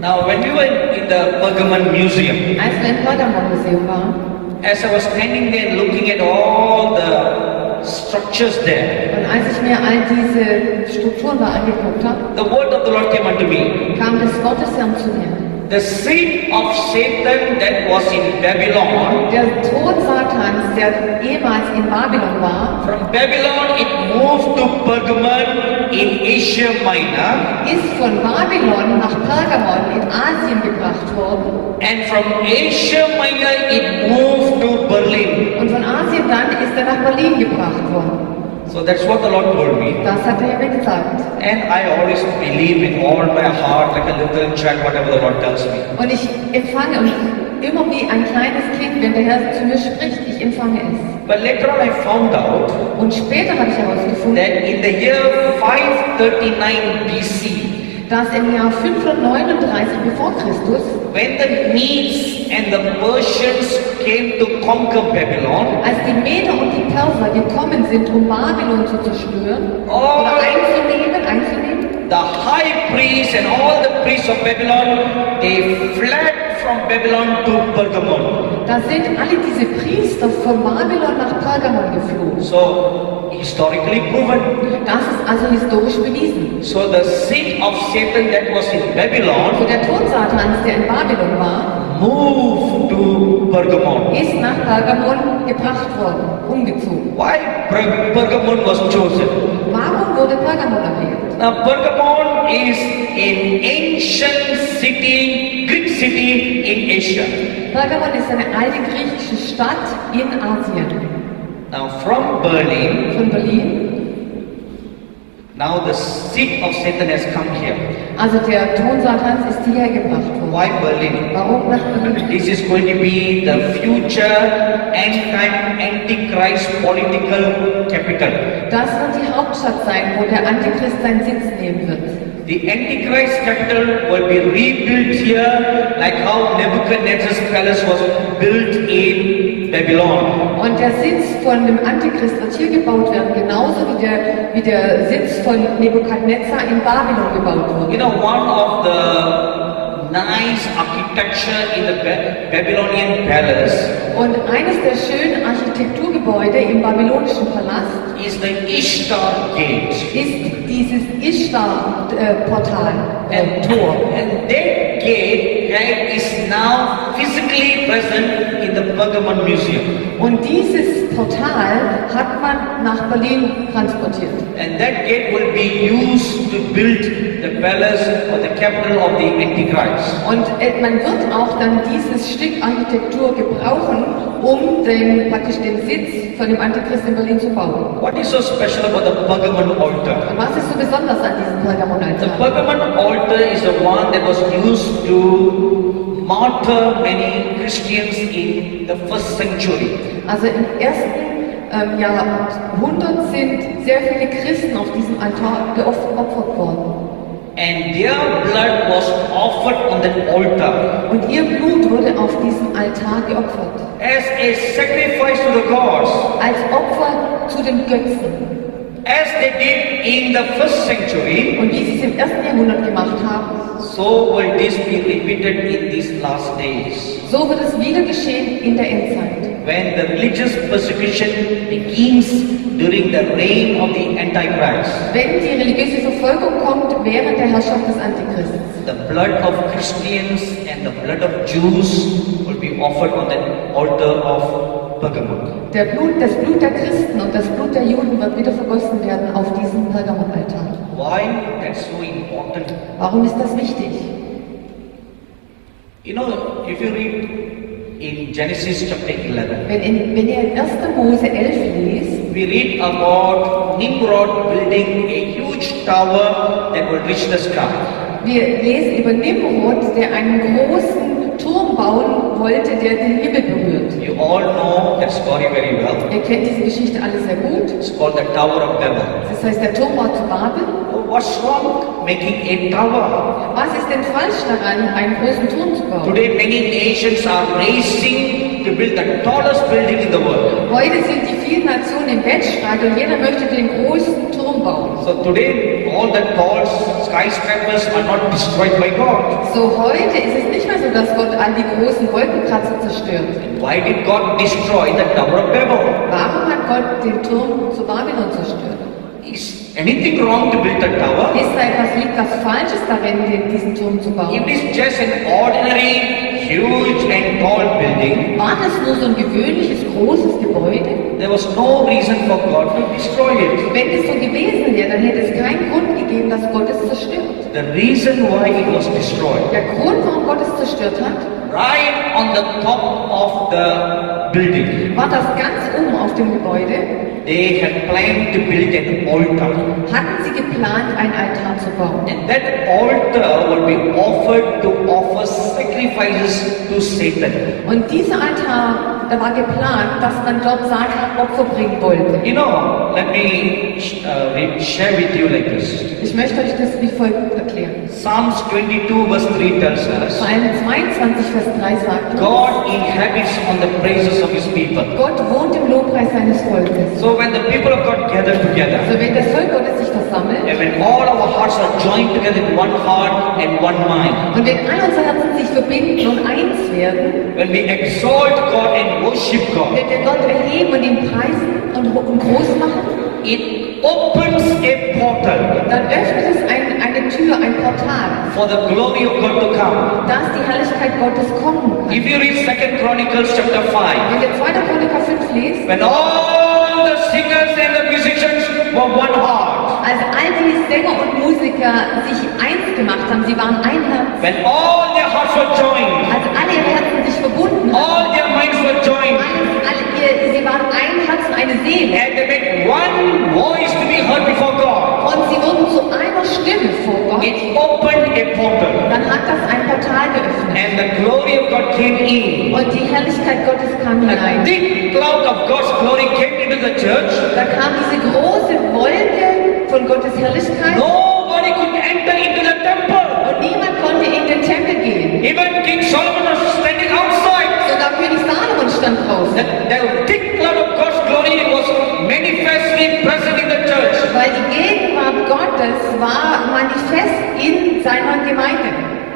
Now, when we were in the Pergamon Museum, Als wir im Pergamon-Museum waren, as I was standing there looking at all the structures there, und als ich mir all diese Strukturen da angeguckt habe, the word of the Lord came unto me. kam das Wort des Herrn zu mir. The seat of Satan that was in Babylon, Der Thron Satans, der ehemals in Babylon war, from Babylon it moved to Pergamon in Asia Minor, ist von Babylon nach Pergamon in Asien gebracht worden. and from Asia Minor it moved to Berlin. Und von Asien dann ist er nach Berlin gebracht worden. So that's what the Lord told me. Das hat er mir gesagt. And I always believe with all my heart, like a little child, whatever the Lord tells me. Und ich empfange, und immer wie ein kleines Kind, wenn der Herr zu mir spricht, ich empfange es. But later on I found out Und später habe ich herausgefunden, that in the year 539 BC, dass im Jahr 539 bevor Christus, when the Medes and the Persians came to conquer Babylon, als die Meder und die Perser gekommen sind, um Babylon zu zerstören Oh. oder einzunehmen, the high priests and all the priests of Babylon, they fled from Babylon to Pergamon. da sind alle diese Priester von Babylon nach Pergamon geflohen. So, historically proven. Das ist also historisch bewiesen. So the seat of Satan that was in So Babylon der Thron Satans, der in Babylon war, moved to Pergamon. ist nach Pergamon gebracht worden, umgezogen. Why Pergamon was chosen? Warum wurde Pergamon erwählt? Now Pergamon is an ancient city, Greek city in Asia. Pergamon ist eine alte griechische Stadt in Asien. Now from Berlin, Von Berlin Now the seed of Satan has come here. Also der Thron Satans ist hierher gebracht worden. Why Berlin? Warum nach Berlin? This is going to be the future end-time Antichrist political capital. Das wird die Hauptstadt sein, wo der Antichrist seinen Sitz nehmen wird. The Antichrist capital will be rebuilt here, like how Nebuchadnezzar's palace was built in Babylon. Und der Sitz von dem Antichrist wird hier gebaut werden, genauso wie der Sitz von Nebukadnezar in Babylon gebaut wurde. You know, one of the nice architecture in the Babylonian palace Und eines der schönen Architekturgebäude im babylonischen Palast is the Ishtar Gate. ist dieses Ishtar-Portal, Tor. And that gate is now physically present in the Pergamon Museum. Und dieses Portal hat man nach Berlin transportiert. And that gate will be used to build the palace or the capital of the Antichrist. Und man wird auch dann dieses Stück Architektur gebrauchen, um praktisch den Sitz von dem Antichrist in Berlin zu bauen. What is so special about the Pergamon altar? Und was ist so besonders an diesem The Pergamonaltar? Pergamon altar is the one that was used to martyr many Christians in the first century. Also im ersten Jahrhundert sind sehr viele Christen auf diesem Altar geopfert worden. And their blood was offered on that altar Und ihr Blut wurde auf diesem Altar geopfert. as a sacrifice to the gods, Als Opfer zu den Götzen. as they did in the first century. Und wie sie es im ersten Jahrhundert gemacht haben, So will this be repeated in these last days. so wird es wieder geschehen in der Endzeit. When the religious persecution begins during the reign of the Antichrist, Wenn die religiöse Verfolgung kommt während der Herrschaft des Antichristen, the blood of Christians and the blood of Jews will be offered on the altar of Pergamon. das Blut der Christen und das Blut der Juden wird wieder vergossen werden auf diesem Pergamonaltar. Why that's so important? Warum ist das wichtig? You know, if you read in Genesis chapter 11, Wenn ihr in 1. Mose 11 liest, we read about Nimrod building a huge tower that will reach the sky. wir lesen über Nimrod, der einen großen Turm bauen wollte, der den Himmel berührt. You all know that story very well. Ihr kennt diese Geschichte alle sehr gut. It's called the Tower of Babel. Das heißt, der Turmbau zu Babel. What's wrong making a tower? Was ist denn falsch daran, einen großen Turm zu bauen? Today many nations are racing to build the tallest building in the world. Heute sind die vielen Nationen im Wettstreit und jeder möchte den größten Turm bauen. So today all the tall skyscrapers are not destroyed by God. So heute ist es nicht mehr so, dass Gott all die großen Wolkenkratzer zerstört. Why did God destroy the Tower of Babel? Warum hat Gott den Turm zu Babylon zerstört? Is anything wrong to build a tower? Liegt was Falsches darin, diesen Turm zu bauen? If it is just an ordinary, huge and tall building, War das nur so ein gewöhnliches, großes Gebäude? there was no reason for God to destroy it. Wenn es so gewesen wäre, dann hätte es keinen Grund gegeben, dass Gott es zerstört. The reason why it was destroyed, Der Grund, warum Gott es zerstört hat, right on the top of the building, war das ganz oben auf dem Gebäude, they had planned to build an altar. hatten sie geplant, einen Altar zu bauen. And that altar will be offered to offer sacrifices to Satan. Und dieser Altar, da war geplant, dass man dort Opfer bringen wollte. You know, let me share with you like this. Ich möchte euch das wie folgt erklären. Psalms 22 verse 3 tells us, Psalm 22, Vers 3 sagt uns, God inhabits on the praises of his people. Gott wohnt im Lobpreis seines Volkes. So when the people of God gather together, Also wenn das Volk Gottes sich versammelt and when all our hearts are joined together in one heart and one mind, und wenn all unsere Herzen sich verbinden und eins werden, when we exalt God and worship God, wenn wir Gott erheben und ihn preisen und groß machen, it opens a portal dann öffnet es eine Tür, ein Portal, for the glory of God to come. dass die Herrlichkeit Gottes kommen kann. If you read 2 Chronicles chapter 5, Wenn ihr 2. Chroniker 5 lest, when all the singers and the musicians were one heart, als all die Sänger und Musiker sich eins gemacht haben, sie waren ein Herz, when all their hearts were joined, als alle ihre Herzen sich verbunden haben, all their minds were joined, sie waren ein Herz und eine Seele and they made one voice to be heard before God. und sie wurden Stimme vor Gott, it opened a portal. dann hat das ein Portal geöffnet. And the glory of God came in. Und die Herrlichkeit Gottes kam A hinein. thick cloud of God's glory came into the church. Da kam diese große Wolke von Gottes Herrlichkeit Nobody could enter into the temple. und niemand konnte in den Tempel gehen. Even King Solomon was standing outside. Sogar König Salomon stand draußen. The thick cloud of God's glory was manifestly present in the church. Weil die Gegenwart Gottes war manifest in seiner Gemeinde.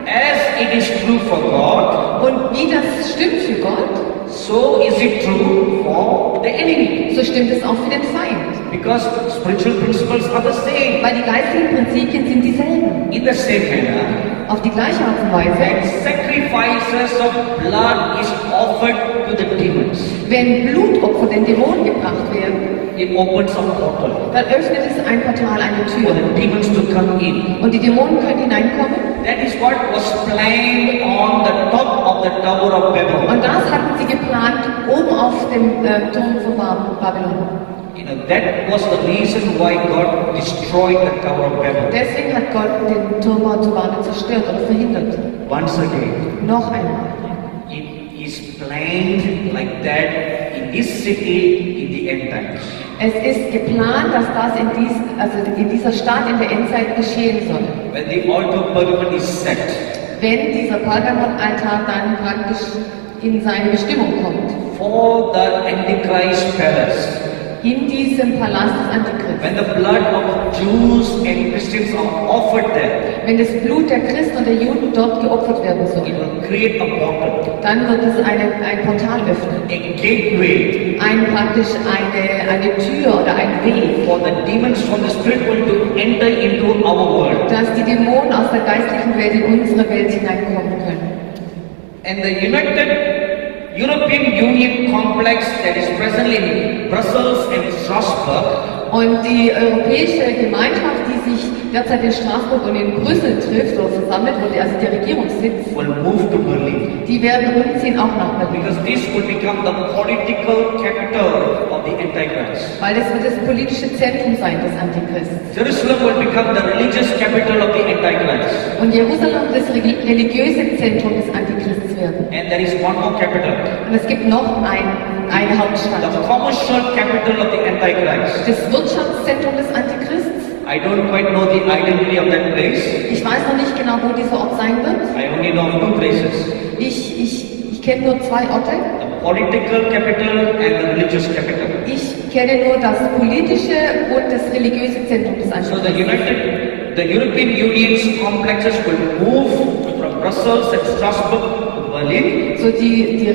As it is true for God, Und wie das stimmt für Gott, so is it true for the enemy. so stimmt es auch für den Feind. Because spiritual principles are the same. Weil die geistigen Prinzipien sind dieselben. In the same manner, Auf die gleiche Art und Weise, when sacrifices of blood is offered to the demons, wenn Blutopfer den Dämonen gebracht werden, it opens a portal dann öffnet es ein Portal, eine for Tür. the demons to come in. Und die Dämonen können hineinkommen. That is what was planned on the top of the Tower of Babel. Und das hatten sie geplant oben auf dem Turm von Babylon. You know, that was the reason why God destroyed the Tower of Babel. Deswegen hat Gott den Turmbau zu Babel zerstört oder verhindert. Once again, Noch einmal. it is planned like that in this city in the end times. Es ist geplant, dass das in dieser Stadt in der Endzeit geschehen soll. When the altar of Pergamon is set, Wenn dieser Pergamon-Altar dann praktisch in seine Bestimmung kommt. for the Antichrist palace, In diesem Palast des Antichrist. when the blood of Jews and Christians are offered there, Wenn das Blut der Christen und der Juden dort geopfert werden it soll, will create a portal, dann wird es ein Portal öffnen. a gateway Praktisch eine Tür oder ein Weg, for the demons from the spirit world to enter into our world. dass die Dämonen aus der geistlichen Welt in unsere Welt hineinkommen können. And the United European Union complex that is presently in Brussels and Strasbourg Und die europäische Gemeinschaft, die sich derzeit in Straßburg und in Brüssel trifft oder versammelt, wo also der Regierungssitz, will move to Berlin, die werden umziehen auch nach Berlin. because this will become the political capital of the Antichrist. Weil das wird das politische Zentrum sein des Antichristen. Jerusalem will become the religious capital of the Antichrist. Und Jerusalem wird das religiöse Zentrum des Antichristen werden. And there is one more capital, Und es gibt noch eine Hauptstadt. the commercial capital of the Antichrist. Das Wirtschaftszentrum des Antichrists. I don't quite know the identity of that place. Ich weiß noch nicht genau, wo dieser Ort sein wird. I only know of two places, Ich kenne nur zwei Orte. the political capital and the religious capital. Ich kenne nur das politische und das religiöse Zentrum des So Antichrists. the European Union's complexes will move from Brussels and Strasbourg to Berlin. So der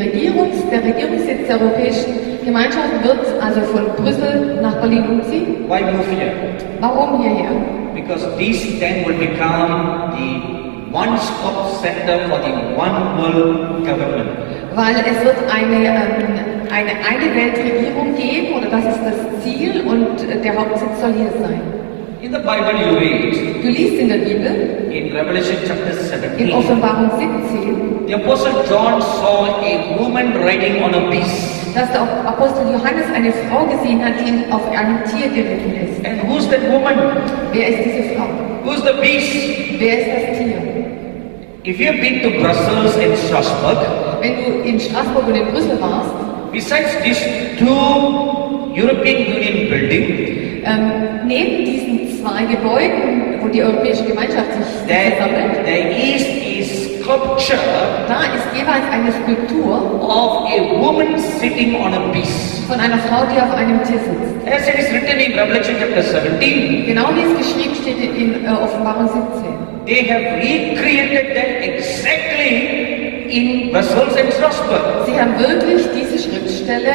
Regierungssitz der Europäischen Gemeinschaft wird also von Brüssel nach Berlin umziehen. Why move here? Warum hierher? Because these then will become the one-stop center for the one world government. Weil es wird eine Weltregierung geben, oder das ist das Ziel, und der Hauptsitz soll hier sein. In the Bible you read, Du liest in der Bibel, in Revelation chapter in 17, Offenbarung 17, the Apostle John saw a woman riding on a beast. dass der Apostel Johannes eine Frau gesehen hat, die auf einem Tier geritten ist. And who's that woman? Wer ist diese Frau? Who's the beast? Wer ist das Tier? If you've been to Brussels and Strasbourg, Wenn du in Straßburg und in Brüssel warst, besides these two European Union buildings, neben diesen zwei Gebäuden, wo die Europäische Gemeinschaft sich versammelt, there is a sculpture da ist jeweils eine Skulptur of a woman sitting on a beast. von einer Frau, die auf einem Tier sitzt. As it is written in Revelation chapter 17, Genau wie es geschrieben steht in Offenbarung 17. they have recreated that exactly in Brussels and Strasbourg. Sie haben wirklich diese Schriftstelle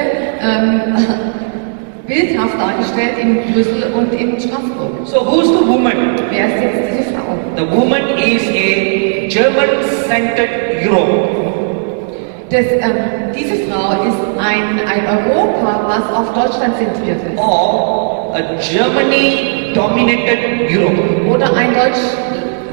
bildhaft dargestellt in Brüssel und in Straßburg. So who's the woman? Wer ist jetzt diese Frau? The woman is a German-centered Europe. Diese Frau ist ein Europa, was auf Deutschland zentriert ist. Or a Germany-dominated Europe. Oder ein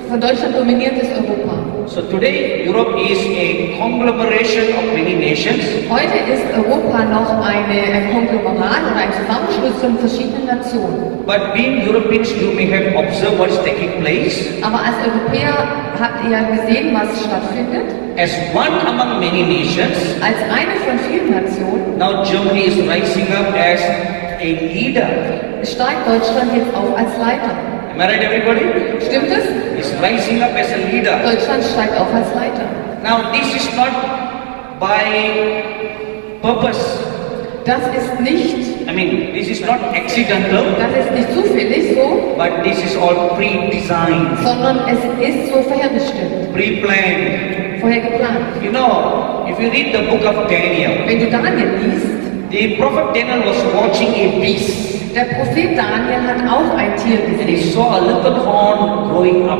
von Deutschland dominiertes Europa. So today Europe is a conglomeration of many nations. Heute ist Europa noch ein Konglomerat oder ein Zusammenschluss von verschiedenen Nationen. But being Europeans, you may have observed what is taking place. Aber als Europäer habt ihr ja gesehen, was stattfindet. As one among many nations, Als eine von vielen Nationen now Germany is rising up as a leader. steigt Deutschland jetzt auf als Leiter. Am I right, everybody? Stimmt es? It's rising up as a leader. Deutschland steigt auf als Leiter. Now this is not by purpose. Das ist nicht, This is not accidental, das ist nicht zufällig so, but this is all pre-designed, sondern es ist so vorherbestimmt, pre-planned. vorher geplant. You know, if you read the book of Daniel, Wenn du Daniel liest, the prophet Daniel was watching a beast. der Prophet Daniel hat auch ein Tier And he gesehen. saw a little horn growing up.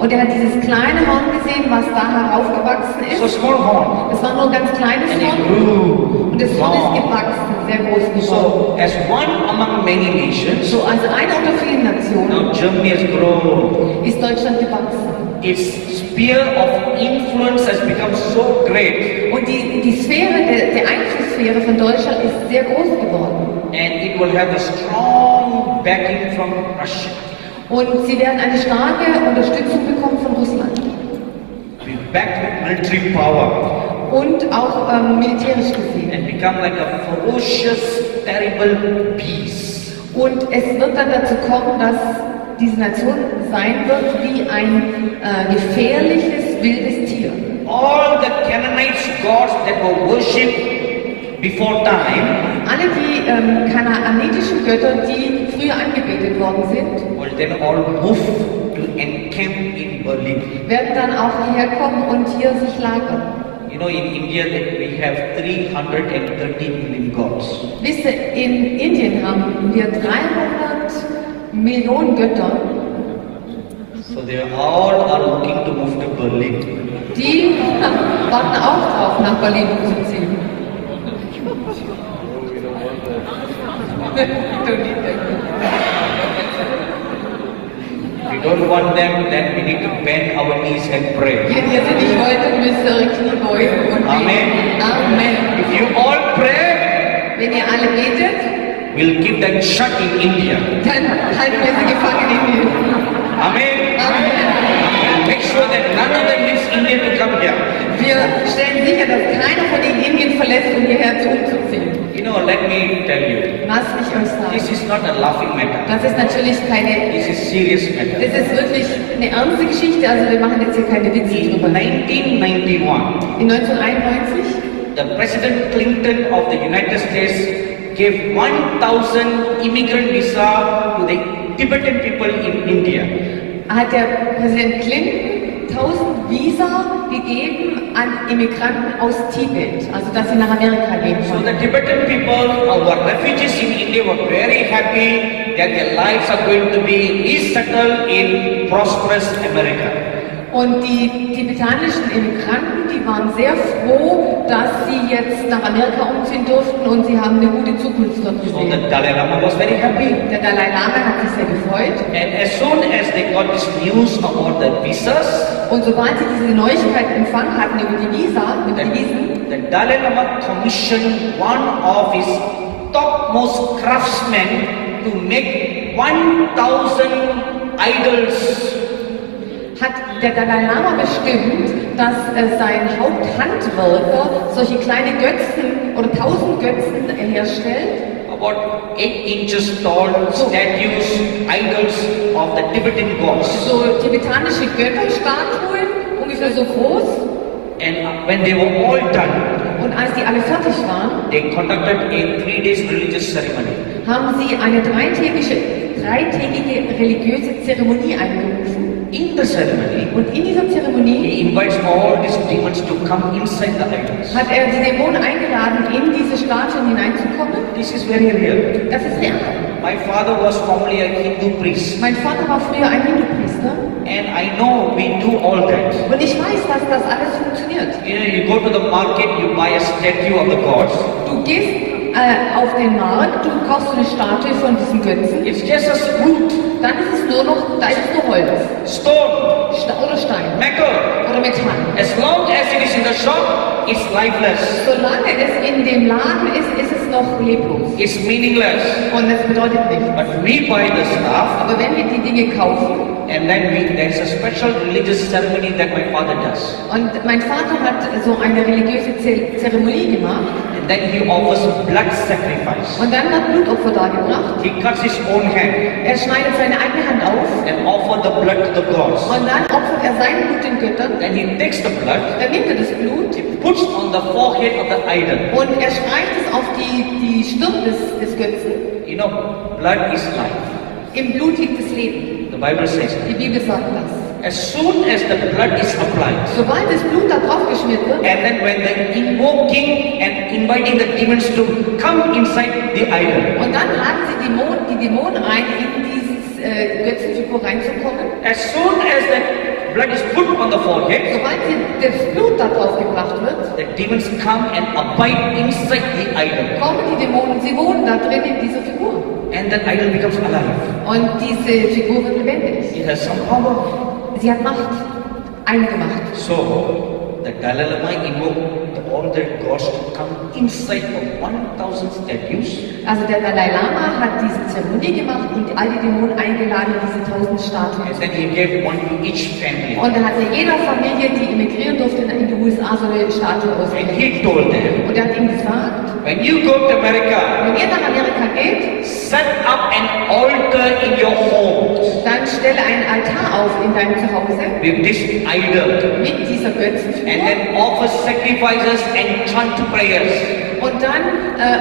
Und er hat dieses kleine Horn gesehen, was da heraufgewachsen So ist. small horn. Es war nur ein ganz kleines And it Horn grew und das Horn ist long. gewachsen, sehr groß geworden. So as one among many nations, So als eine unter vielen Nationen now Germany has grown. ist Deutschland gewachsen. Its sphere of influence has become so great, Und die Sphäre, der Einflusssphäre von Deutschland ist sehr groß geworden. and it will have a strong backing from Russia. Und sie werden eine starke Unterstützung bekommen von Russland. Be backed with military power Und auch militärisch gesehen. and become like a ferocious, terrible beast. Und es wird dann dazu kommen, dass diese Nation sein wird wie ein gefährliches, wildes Tier. All the Canaanites gods that were worshipped before time Alle die kanaanitischen Götter, die früher angebetet worden sind, will then all move to encamp in Berlin. werden dann auch hierher kommen und hier sich lagern. You know, in India that we have 330 million gods. Wisst ihr, in Indien haben wir 300 Millionen Götter, So they all are looking to move to Berlin. die warten auch drauf, nach Berlin umzuziehen. If we don't want them, then we need to bend our knees and pray. Wenn ihr sie nicht wollt, dann müsst ihr eure Knie beugen und Amen. beten. Amen. If you all pray, Wenn ihr alle betet, we'll keep them shut in India. dann halten wir sie gefangen in Indien. Amen. Amen. Make sure that none of them leaves India to come here. Wir stellen sicher, dass keiner von ihnen Indien verlässt, um hierher umzuziehen. You know, let me tell you, Lass mich euch this sagen. is not a laughing matter. Das ist natürlich keine, This is serious matter. das ist wirklich eine ernste Geschichte, also wir machen jetzt hier keine Witze In drüber. 1991, In 1991 the President Clinton of the United States gave 1,000 immigrant visa to the Tibetan people in India. hat der Präsident Clinton 1000 Visa gegeben an Immigranten aus Tibet, also dass sie nach Amerika gehen So können. the Tibetan people, our refugees in India, were very happy that their lives are going to be resettled in prosperous America. Und die tibetanischen Immigranten, die waren sehr froh, dass sie jetzt nach Amerika umziehen durften und sie haben eine gute Zukunft dort So gesehen. the Dalai Lama was very happy. Der Dalai Lama hat sich sehr gefreut And as soon as they got this news about the visas, und sobald sie diese Neuigkeit empfangen hatten über die Visen, the Dalai Lama commissioned one of his topmost craftsmen to make 1,000 idols. hat der Dalai Lama bestimmt, dass sein Haupthandwerker solche kleine Götzen oder 1000 Götzen herstellt. About 8 inches tall statues, idols of the Tibetan gods. So tibetanische Götterstatuen, ungefähr so groß. And when they were all done, Und als die alle fertig waren, they conducted a 3 days religious ceremony. haben sie eine dreitägige religiöse Zeremonie einberufen. In the ceremony, Und in dieser Zeremonie he invites all these demons to come inside the idols. hat er die Dämonen eingeladen, in diese Statuen hineinzukommen. This is very real. Das ist real. My father was formerly a Hindu priest, Mein Vater war früher ein Hindu-Priester and I know we do all that. und ich weiß, dass das alles funktioniert. You know, you go to the market, you buy a statue of the gods, Du gehst auf den Markt, du kaufst eine Statue von diesem Götzen, It's just a wood, dann ist es nur noch, da ist es nur Holz. stone, Oder Stein. metal. Oder Metall. As long as it is in the shop, it's lifeless. Solange es in dem Laden ist, ist es noch leblos. It's meaningless. Und das bedeutet nichts. But we buy the stuff, Aber wenn wir die Dinge kaufen, and then there's a special religious ceremony that my father does. und mein Vater hat so eine religiöse Zeremonie gemacht, And then he offers blood sacrifice. und dann hat Blutopfer dargebracht. He cuts his own hand Er schneidet seine eigene Hand auf, and offers the blood to the gods. und dann opfert er sein Blut den Göttern. Then he takes the blood, Dann nimmt er das Blut puts on the forehead of the idol. und er streicht es auf die Stirn des Götzen. You know, blood is life. Im Blut liegt das Leben. The Bible says. Die Bibel sagt das. As soon as the blood is applied, Sobald das Blut da drauf geschmiert wird, and then when the invoking and inviting the demons to come inside the idol, und dann laden sie die Dämonen ein, in dieses Götzenfigur reinzukommen. as soon as the blood is put on the forehead, Sobald das Blut da drauf gebracht wird, the demons come and abide inside the idol, kommen die Dämonen, sie wohnen da drin in dieser Figur. and that idol becomes alive. Und diese Figur wird lebendig. It has some power. Sie hat Macht, eingemacht. So, the Dalai Lama invoked all the gods to come inside of 1,000 statues, Also der Dalai Lama hat diese Zeremonie gemacht und all die Dämonen eingeladen in diese 1000 Statuen. and then he gave one to each family. Und er hatte jeder Familie, die emigrieren durfte in die USA, so eine Statue And ausgegeben. he told them, Und er hat ihnen gesagt, when you go to America, wenn ihr nach Amerika geht, set up an altar in your home dann stelle einen Altar auf in deinem Zuhause with this idol, mit dieser and Götzenfigur then offer sacrifices and chant prayers. und dann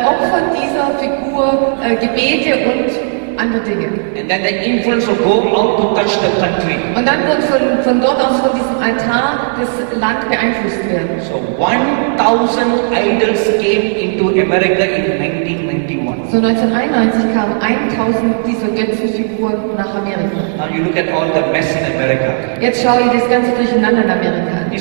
opfert dieser Figur Gebete und andere Dinge. And then the influence will go out to touch the country. Und dann wird von dort aus, von diesem Altar, das Land beeinflusst werden. So 1,000 idols came into America in 1991. So 1991 kamen 1000 dieser Götzenfiguren nach Amerika. Now you look at all the mess in America. Jetzt schaue ich das ganze Durcheinander in Amerika an.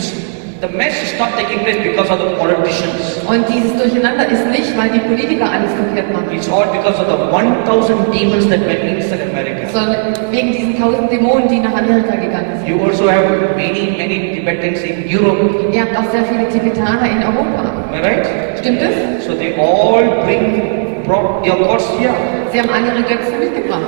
The mess is not taking place because of the politicians. Und dieses Durcheinander ist nicht, weil die Politiker alles verkehrt machen, It's all because of the 1,000 demons that went inside America. sondern wegen diesen 1000 Dämonen, die nach Amerika gegangen sind. You also have many Tibetans in Europe. Ihr habt auch sehr viele Tibetaner in Europa. Am I right? Stimmt es? So they all brought their gods here. Sie haben alle ihre Götzen mitgebracht.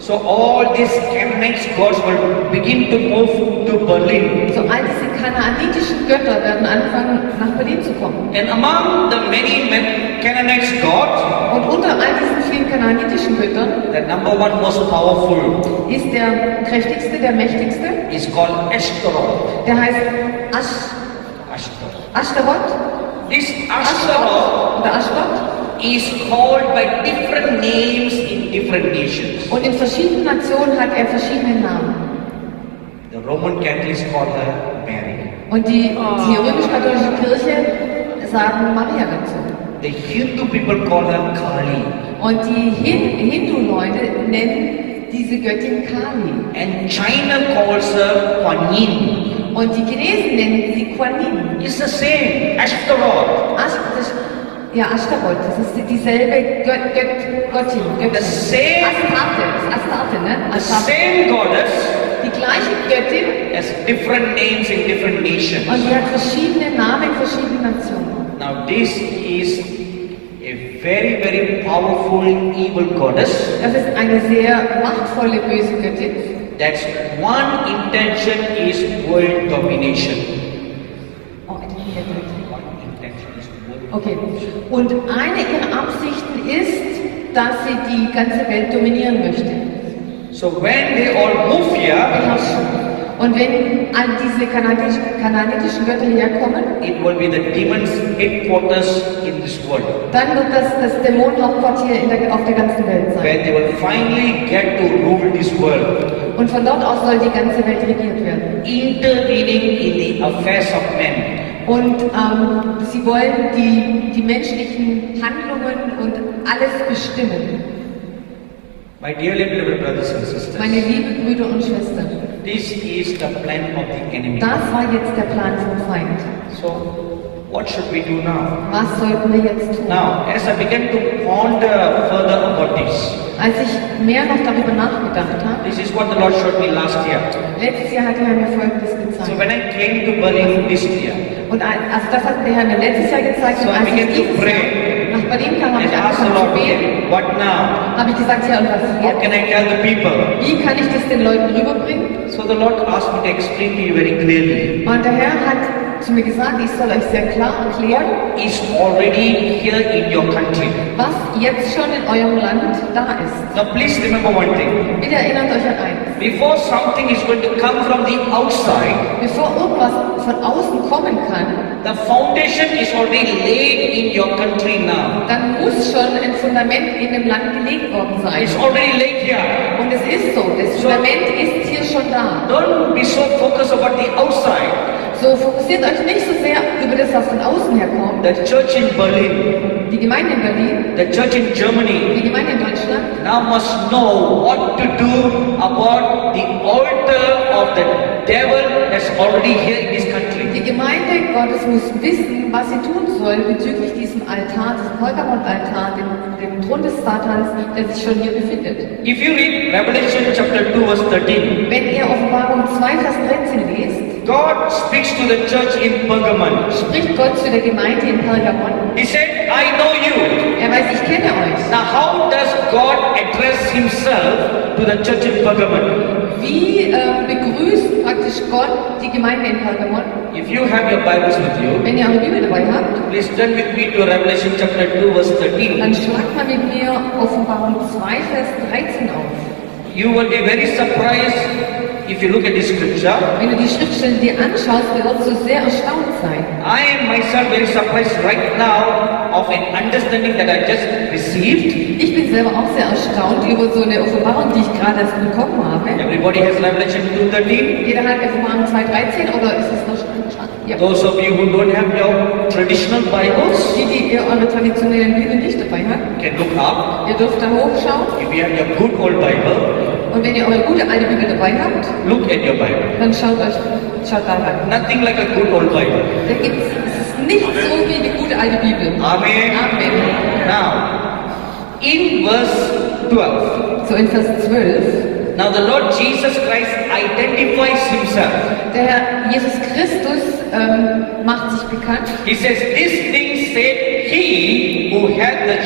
So all these Canaanite gods will begin to move to Berlin. So all diese kanaanitischen Götter werden anfangen, nach Berlin zu kommen. And among the many Canaanite gods, Und unter all diesen vielen kanaanitischen Göttern the number one most powerful ist der kräftigste, der mächtigste. is called Ashtaroth. Der heißt Ashtaroth. Ashtaroth. This Ashtaroth Oder Ashtaroth. is called by different names in different nations. Und in verschiedenen Nationen hat er verschiedene Namen. The Roman Catholics call her Mary. Und die römisch-katholische Kirche sagen Maria dazu. The Hindu people call her Kali. Und die Hindu-Leute nennen diese Göttin Kali. And China calls her Kuan Yin. Und die Chinesen nennen sie Kuan Yin. It's the same, Ashtaroth. Ashtaroth, das ist dieselbe Göttin. The same, Astarte, ne? the Astarte. same goddess Die gleiche Göttin has different names in different nations. und sie hat verschiedene Namen in verschiedenen Nationen. Now this is a very powerful evil goddess. Das ist eine sehr machtvolle, böse Göttin. That's one intention is world domination. Oh, I didn't hear that. One intention is world Okay. Und eine ihrer Absichten ist, dass sie die ganze Welt dominieren möchte. So when they all move here, Beherrschen. Und wenn all diese kanaanitischen Götter herkommen, it will be the demons' headquarters in this world, dann wird das Dämonenhauptquartier auf der ganzen Welt sein. where they will finally get to rule this world, Und von dort aus soll die ganze Welt regiert werden. intervening in the affairs of men. Und sie wollen die menschlichen Handlungen und alles bestimmen. My dearly beloved brothers and sisters, Meine lieben Brüder und Schwestern, this is the plan of the enemy. das war jetzt der Plan vom Feind. So, What should we do now? Was sollten wir jetzt tun? Now, as I began to ponder further about this, Als ich mehr noch darüber nachgedacht habe, this is what the Lord showed me last year. letztes Jahr hat der Herr mir Folgendes So gezeigt. when I came to Berlin this year, Und also das hat der Herr mir letztes Jahr gezeigt. So Und als I ich began to dieses pray. Jahr nach Berlin kam, habe and ich asked the angefangen zu Lord, beten. okay, what now? Habe ich gesagt, ja, und was How jetzt? can I tell the people? Wie kann ich das den Leuten rüberbringen? So the Lord asked me to explain to you very clearly. Und der Herr hat zu mir gesagt, ich soll euch sehr klar erklären, Is already here in your country. was jetzt schon in eurem Land da ist. Now please remember one thing. Bitte erinnert euch an eins. Before something is going to come from the outside, Bevor irgendwas von außen kommen kann, the foundation is already laid in your country now. dann muss schon ein Fundament in dem Land gelegt worden sein. It's already laid here. Und es ist so, das Fundament ist hier schon da. Don't be so focused about the outside. So fokussiert euch nicht so sehr über das, was von außen herkommt. The church in Berlin, Die Gemeinde in Berlin, the church in Germany, die Gemeinde in Deutschland, now must know what to do about the altar of the devil that's already here in this country. die Gemeinde Gottes muss wissen, was sie tun soll bezüglich diesem Altar, diesem Pergamon-Altar, dem Thron des Satans, der sich schon hier befindet. If you read Revelation chapter 2 verse 13, Wenn ihr Offenbarung 2, Vers 13 lest, God speaks to the church in Pergamon. spricht Gott zu der Gemeinde in Pergamon. He said, I know you. Er weiß, ich kenne euch. Now how does God address himself to the church in Pergamon? Wie begrüßt praktisch Gott die Gemeinde in Pergamon? If you have your Bibles with you, Wenn ihr eure Bibel dabei habt, please turn with me to Revelation chapter 2 verse 13. dann schlagt mal mit mir Offenbarung 2, Vers 13 auf. You will be very surprised if you look at this scripture. Wenn du die Schriftstellen dir anschaust, wirst du sehr erstaunt sein. I am myself very surprised right now of an understanding that I just received. Ich bin selber auch sehr erstaunt über so eine Offenbarung, die ich gerade erst bekommen habe. Everybody has Revelation 2:13. Jeder hat Offenbarung 2,13 oder ist es noch schon? Ja. Those of you who don't have your traditional Bibles Die ihr eure traditionellen Bibel nicht dabei habt, can look up. ihr dürft da hochschauen. If you have your good old Bible, Und wenn ihr eure gute alte Bibel dabei habt, look at your Bible. dann schaut da rein. Nothing like a good old Bible. Da gibt's, es ist nicht so wie die gute alte Bibel. Amen. Amen. Now, in verse 12, So in Vers 12, now the Lord Jesus Christ identifies himself. der Herr Jesus Christus macht sich bekannt. He says, "This thing said he who had the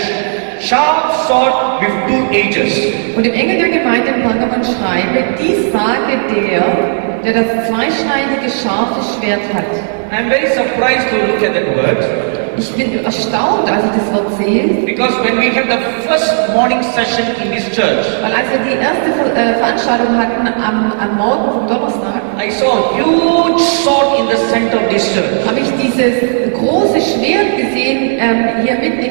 sharp sword with two edges." Und dem Engel der Gemeinde in Pergamon schreibe, dies sage der das zweischneidige scharfe Schwert hat. I'm very surprised to look at that word Ich bin erstaunt, als ich das Wort sehe, because when we had the first morning session in this church, weil als wir die erste Veranstaltung hatten am Morgen vom Donnerstag, I saw a huge sword in the center of this church. habe ich dieses große Schwert gesehen, hier mitten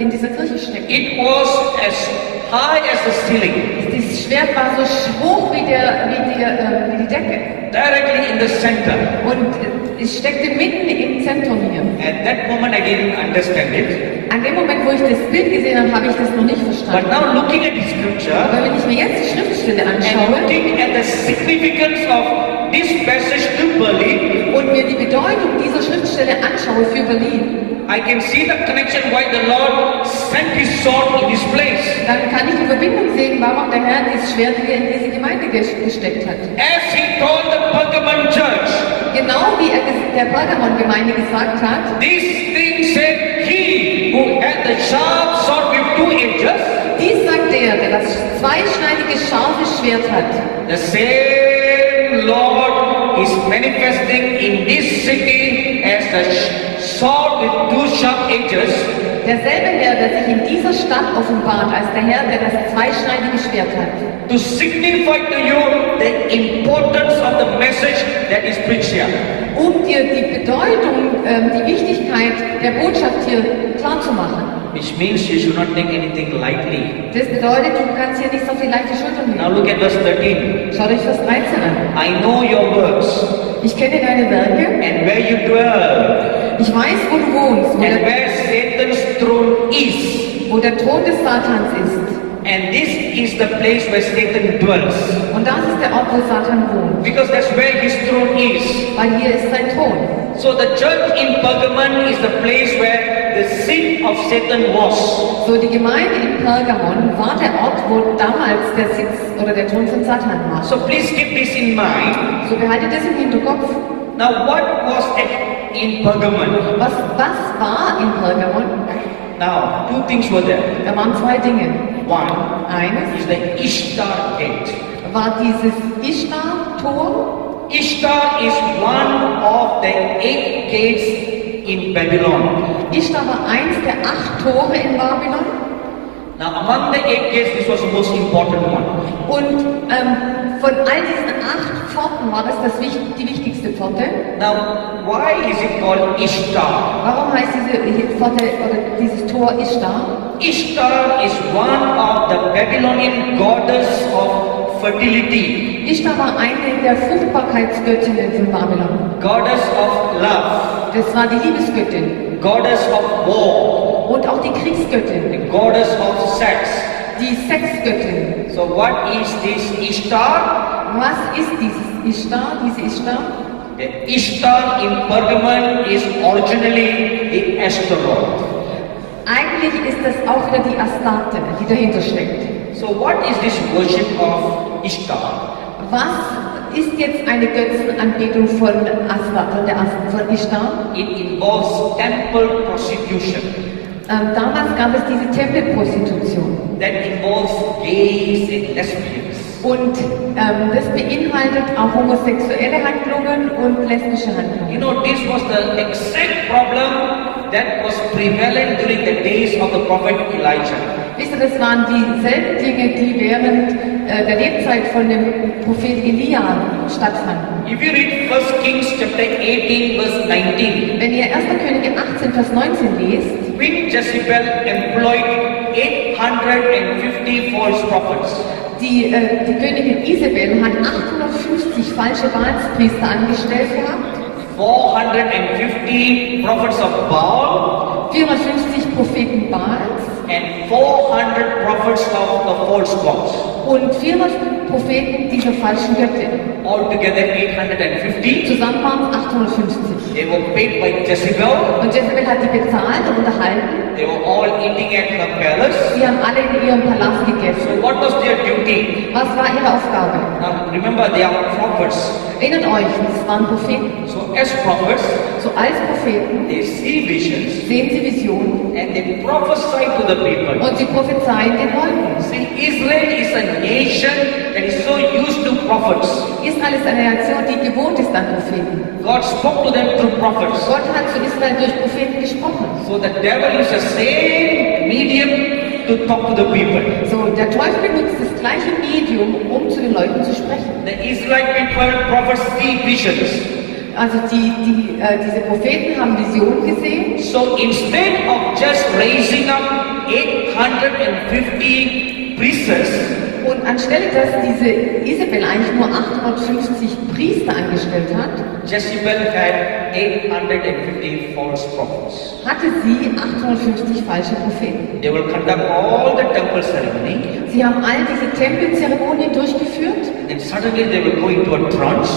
in dieser Kirche stecken. It was as high as the ceiling, Dieses Schwert war so hoch wie die Decke. directly in the center. Und es steckte mitten im Zentrum hier. At that moment, I didn't understand it. An dem Moment, wo ich das Bild gesehen habe, habe ich das noch nicht But verstanden. now, looking at the scripture Aber wenn ich mir jetzt die Schriftstelle and anschaue looking at the significance of this passage to Berlin, und mir die Bedeutung dieser Schriftstelle anschaue für Berlin, I can see the connection why the Lord sent his sword in this place. dann kann ich die Verbindung sehen, warum der Herr dieses Schwert hier in diese Gemeinde gesteckt hat. As he told the Pergamon church, Genau wie er der Pergamon-Gemeinde gesagt hat, this thing said he who had the sharp sword with two edges, dies sagt der das zweischneidige scharfe Schwert hat. the same Lord is manifesting in this city as the sword with two sharp edges. Derselbe Herr, der sich in dieser Stadt offenbart, als der Herr, der das zweischneidige Schwert hat. To signify to you the importance of the message that is preached here. Um dir die Bedeutung, die Wichtigkeit der Botschaft hier klar zu machen. Which means you should not take anything lightly. Das bedeutet, du kannst hier nicht so viel leichte Schultern Now nehmen. look at verse 13. Schaut euch Vers 13 an. I know your works Ich kenne deine Werke. and where you dwell Ich weiß, wo du wohnst, and where Satan's throne is. wo der Thron des Satans ist. And this is the place where Satan dwells. Und das ist der Ort, wo Satan wohnt. Because that's where his throne is. Weil hier ist sein Thron. So the church in Pergamon is the place where the seat of Satan was. So, die Gemeinde in Pergamon war der Ort, wo damals der Sitz oder der Thron von Satan war. So please keep this in mind. So behaltet das im Hinterkopf. Now what was in Pergamon? Was war in Pergamon? Now two things were there. Da waren zwei Dinge. One Eines is the Ishtar gate. war dieses Ishtar-Tor. Ishtar is one of the 8 gates in Babylon. Ishtar war eins der 8 Tore in Babylon. Now among the 8 gates, this was the most important one. Und von all diesen 8 Pforten war das die wichtigste Pforte. Now why is it called Ishtar? Warum heißt diese Pforte oder dieses Tor Ishtar? Ishtar is one of the Babylonian goddess of fertility. Ishtar war eine der Fruchtbarkeitsgöttinnen von Babylon. Goddess of love, Das war die Liebesgöttin goddess of war, und auch die Kriegsgöttin, the goddess of sex. die Sexgöttin. So what is this Ishtar? Was ist dieses Ishtar, diese Ishtar? The Ishtar in Pergamon is originally the Astaroth. Eigentlich ist das auch wieder die Astarte, die dahinter steckt. So what is this worship of Ishtar? Was ist jetzt eine Götzenanbetung von Astarte, von Ishtar? It involves temple prostitution. Damals gab es diese Tempelprostitution. That involves gays and lesbians. Und das beinhaltet auch homosexuelle Handlungen und lesbische Handlungen. You know, this was the exact problem that was prevalent during the days of the prophet Elijah. Wisst ihr, das waren dieselben Dinge, die während der Lebzeit von dem Prophet Elia stattfanden. If you read 1 Kings chapter 18 verse 19, Wenn ihr 1. Könige 18, Vers 19 lest, Queen Jezebel employed 850 false prophets. die Königin Isabel hat 850 falsche Baalspriester angestellt gehabt, 450 prophets of Baal 450 Propheten Baals and 400 prophets of the false gods. und 400 Propheten dieser falschen Göttin. Altogether 850. Zusammen waren es 850. They were paid by Jezebel. Und Jezebel hat die bezahlt und unterhalten. They were all eating at her palace. Sie haben alle in ihrem Palast gegessen. So what was their duty? Was war ihre Aufgabe? Now remember, they are prophets. Erinnert euch, das waren Propheten. So as prophets, So als Propheten they see visions sehen sie Visionen and they prophesy to the people. und sie prophezeien den Leuten. See, Israel is a nation that is so used to prophets. Israel ist eine Nation, die gewohnt ist an Propheten. God spoke to them through prophets. Gott hat zu Israel durch Propheten gesprochen. So the devil uses the same medium to talk to the people. So, der Teufel benutzt das gleiche Medium, um zu den Leuten zu sprechen. The Israelite people prophets see visions. Also diese Propheten haben Visionen gesehen. So instead of just raising up 850 priests, Und anstelle, dass diese Isabel eigentlich nur 850 Priester angestellt hat, Jezebel had 850 false prophets. hatte sie 850 falsche Propheten. They will conduct all the temple ceremony, Sie haben all diese Tempelzeremonien durchgeführt and suddenly they will go into a trance.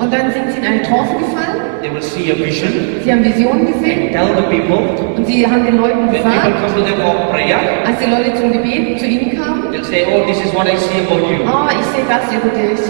und dann sind sie in eine Trance gefallen. They will see a vision, Sie haben Visionen gesehen tell the people. und sie haben den Leuten When people gesagt, come to them for prayer, als die Leute zum Gebet zu ihnen kamen, they'll say, "Oh, this is what I see about you," ich sehe das über dich.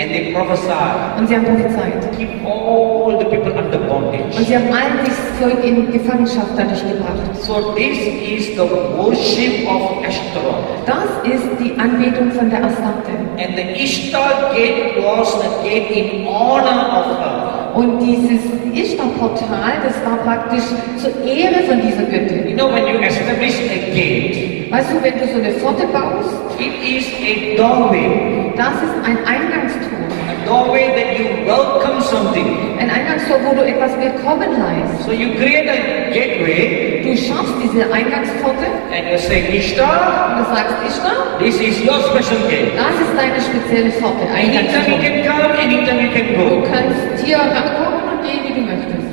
and they prophesy. Und sie haben prophezeit. Keep all the people under Und bondage. sie haben all dieses Volk in Gefangenschaft dadurch gebracht. So this is the worship of Ashtaroth. Das ist die Anbetung von der Astarte. And the Ishtar gate was a gate in honor of her. Und dieses Ishtar-Portal, das war praktisch zur Ehre von dieser Göttin. You know, when you establish a gate, Weißt du, wenn du so eine Pforte baust, it is a doorway. das ist ein Eingangstor. A doorway that you welcome something. Ein Eingangstor, wo du etwas willkommen heißt. So you create a gateway Du schaffst diese Eingangspforte and you say, Ishtar, und du sagst, Ishtar, this is your special gate. das ist deine spezielle Pforte, Anytime you Eingangspforte. can come, anytime you can Du go. kannst hier rankommen und gehen, wie du möchtest.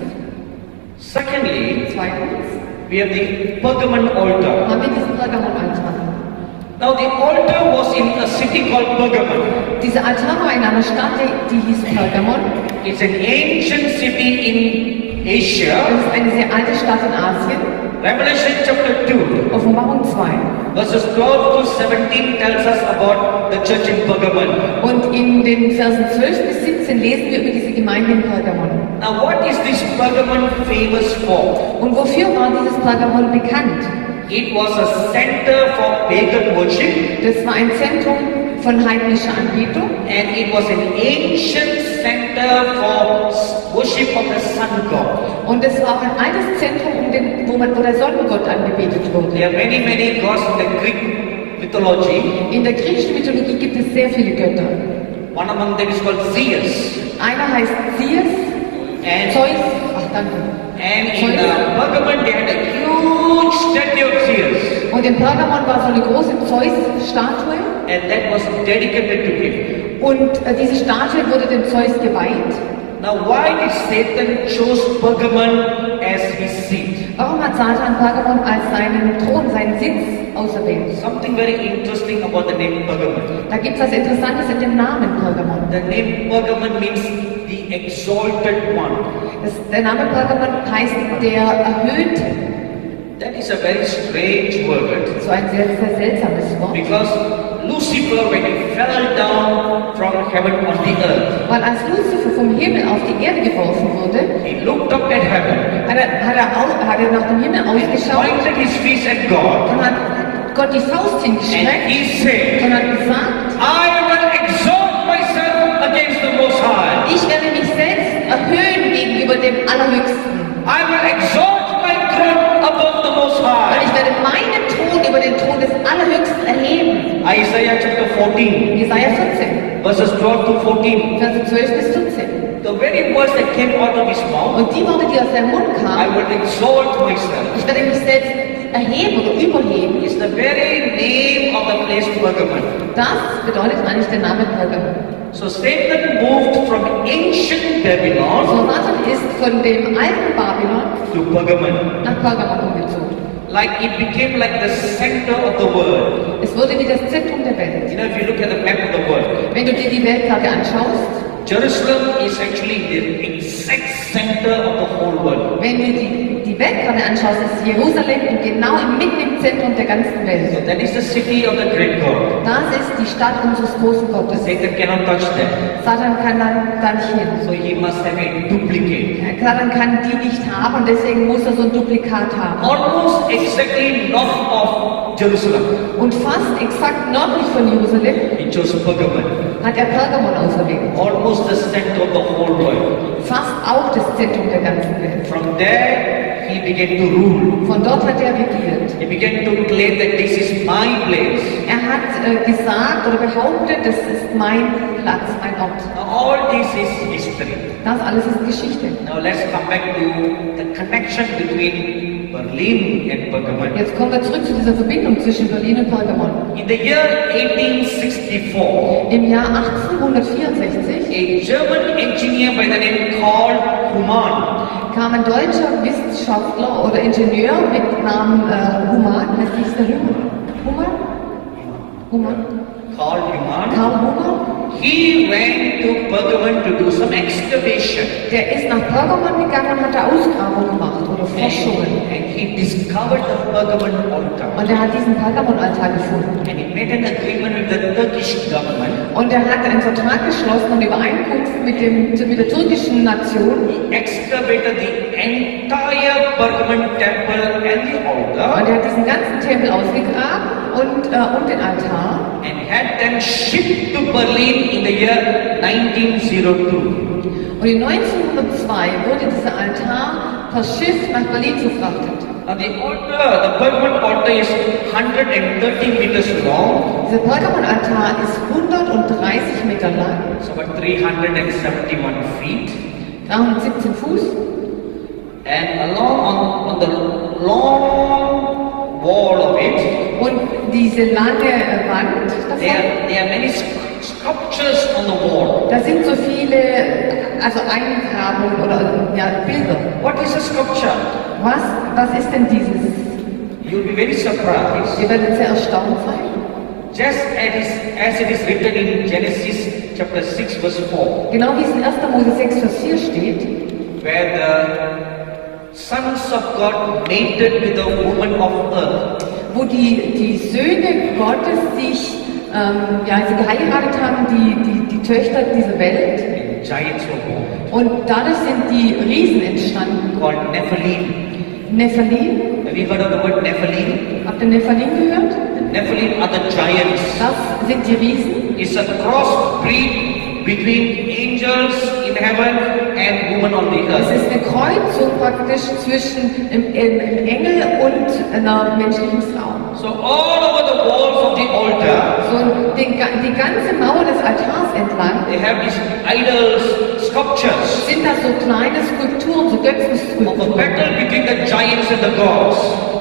Secondly, Zweitens we have the Pergamon altar. haben wir diesen Pergamonaltar. Now the altar was in a city called Pergamon. Dieser Altar war in einer Stadt, die hieß Pergamon. It's an ancient city in Asia. Das ist eine sehr alte Stadt in Asien. Revelation chapter 2, Offenbarung 2. verses 12 to 17 tells us about the church in Pergamon. Und in den Versen 12 bis 17 lesen wir über diese Gemeinde in Pergamon. Now, what is this Pergamon famous for? Und wofür war dieses Pergamon bekannt? It was a center for pagan worship, Das war ein Zentrum von heidnischer Anbetung and it was an ancient center for worship of the sun god. und es war auch ein altes Zentrum, wo der Sonnengott angebetet wurde. There are many gods in the Greek mythology. In der griechischen Mythologie gibt es sehr viele Götter. One among them is called Zeus. Einer heißt Zeus, And, Zeus, ach danke, and in Pergamon they had a huge statue of Zeus. und in Pergamon war so eine große Zeus-Statue And that was dedicated to him. und diese Statue wurde dem Zeus geweiht. Now, why did Satan choose Pergamon as his seat? Warum hat Satan Pergamon als seinen Thron, seinen Sitz auserwählt? Something very interesting about the name Pergamon. Da gibt es was Interessantes in dem Namen Pergamon. The name Pergamon means the exalted one. Der Name Pergamon heißt der Erhöhte. That is a very strange word. So ein sehr, sehr seltsames Wort. Because Lucifer, when he fell down from heaven on the earth, Weil als Luzifer vom Himmel auf die Erde geworfen wurde, he looked up at heaven hat er nach dem Himmel and ausgeschaut pointed his fist at God. und hat Gott die Faust And hingestreckt he said, und hat gesagt, I will exalt myself against the Most High. ich werde mich selbst erhöhen gegenüber dem Allerhöchsten. I will exalt my throne above the Most Und High. ich werde meinen Thron über den Thron des Allerhöchsten erheben. Isaiah chapter 14, Jesaja 14, verses 12 to 14. Verse 12 bis 14. The very words that came out of his mouth, Und die Worte, die aus seinem Mund I kamen, will exalt myself, ich werde mich selbst erheben oder überheben, is the very name of the place Pergamon. das bedeutet eigentlich der Name Pergamon. So Satan moved from ancient So Babylon Satan ist von dem alten Babylon to Pergamon. nach Pergamon umgezogen. Like it became like the center of the world. Es wurde wie das Zentrum der Welt. You know, if you look at the map of the world, Wenn du dir die Weltkarte anschaust, Jerusalem is actually the exact center of the whole world. wenn du die Weltkarte anschaust, ist Jerusalem genau mitten im Zentrum der ganzen So Welt. that is the city of the great God. Das ist die Stadt unseres großen Gottes. Satan cannot touch that. Satan kann dann da nicht hin. So he must have a duplicate. Satan kann die nicht haben und deswegen muss er so ein Duplikat haben. Almost exactly north of Jerusalem. Und fast exakt nördlich von Jerusalem He chose Pergamon. hat er Pergamon auserwählt. Almost the center of the whole world. Fast auch das Zentrum der ganzen Welt. From there, he began to rule. Von dort hat er regiert. He began to claim that this is my place. Er hat gesagt oder behauptet, das ist mein Platz, mein Ort. Now, all this is history. Das alles ist Geschichte. Now, let's come back to the connection between Berlin and Pergamon. Jetzt kommen wir zurück zu dieser Verbindung zwischen Berlin und Pergamon. In the year 1864, Im Jahr 1864 a German engineer by the name Karl Humann kam ein deutscher Wissenschaftler oder Ingenieur mit Namen Humann, heißt nicht der Humann? Humann? Karl Humann. Karl Humann? He went to Pergamon to do some excavation. Der ist nach Pergamon gegangen und hat da Ausgrabungen gemacht oder Forschungen. And he discovered the Pergamon altar. Und er hat diesen Pergamon-Altar gefunden. And he made an agreement with the Turkish government. Und er hat einen Vertrag geschlossen und Übereinkunft mit der türkischen Nation. He excavated the entire Pergamon temple and the altar Und er hat diesen ganzen Tempel ausgegraben und den Altar. and had them shipped to Berlin in the year 1902. Und in 1902 wurde dieser Altar per Schiff nach Berlin verfrachtet. Now the Pergamon altar is 130 meters long, Dieser Pergamon-Altar ist 130 Meter lang, so about 371 feet, 317 Fuß. and along on the long wall of it, Und diese lange Wand davon, there are many sculptures on the wall. da sind so viele Eingrabungen oder Bilder. What is a sculpture? Was ist denn dieses? You'll be very surprised. Ihr werdet sehr erstaunt sein. Just as it is written in Genesis chapter 6 verse 4, Genau wie es in 1. Mose 6, Vers 4 steht, where sons of God mated with the woman of earth. wo die Söhne Gottes sich, sie geheiratet haben, die Töchter dieser Welt. And giants were born. Und dadurch sind die Riesen entstanden. Called Nephilim. Nephilim. Have you heard of the word Nephilim? Habt ihr Nephilim gehört? The Nephilim are the giants. Das sind die Riesen. It's a crossbreed between angels in heaven and women on the Es earth. ist eine Kreuzung praktisch zwischen einem Engel und einer menschlichen Frau. So all over the walls of the altar, So die ganze Mauer des Altars entlang they have these idols, sculptures sind da so kleine Skulpturen, so of a Götzenskulpturen. battle between the giants and the gods.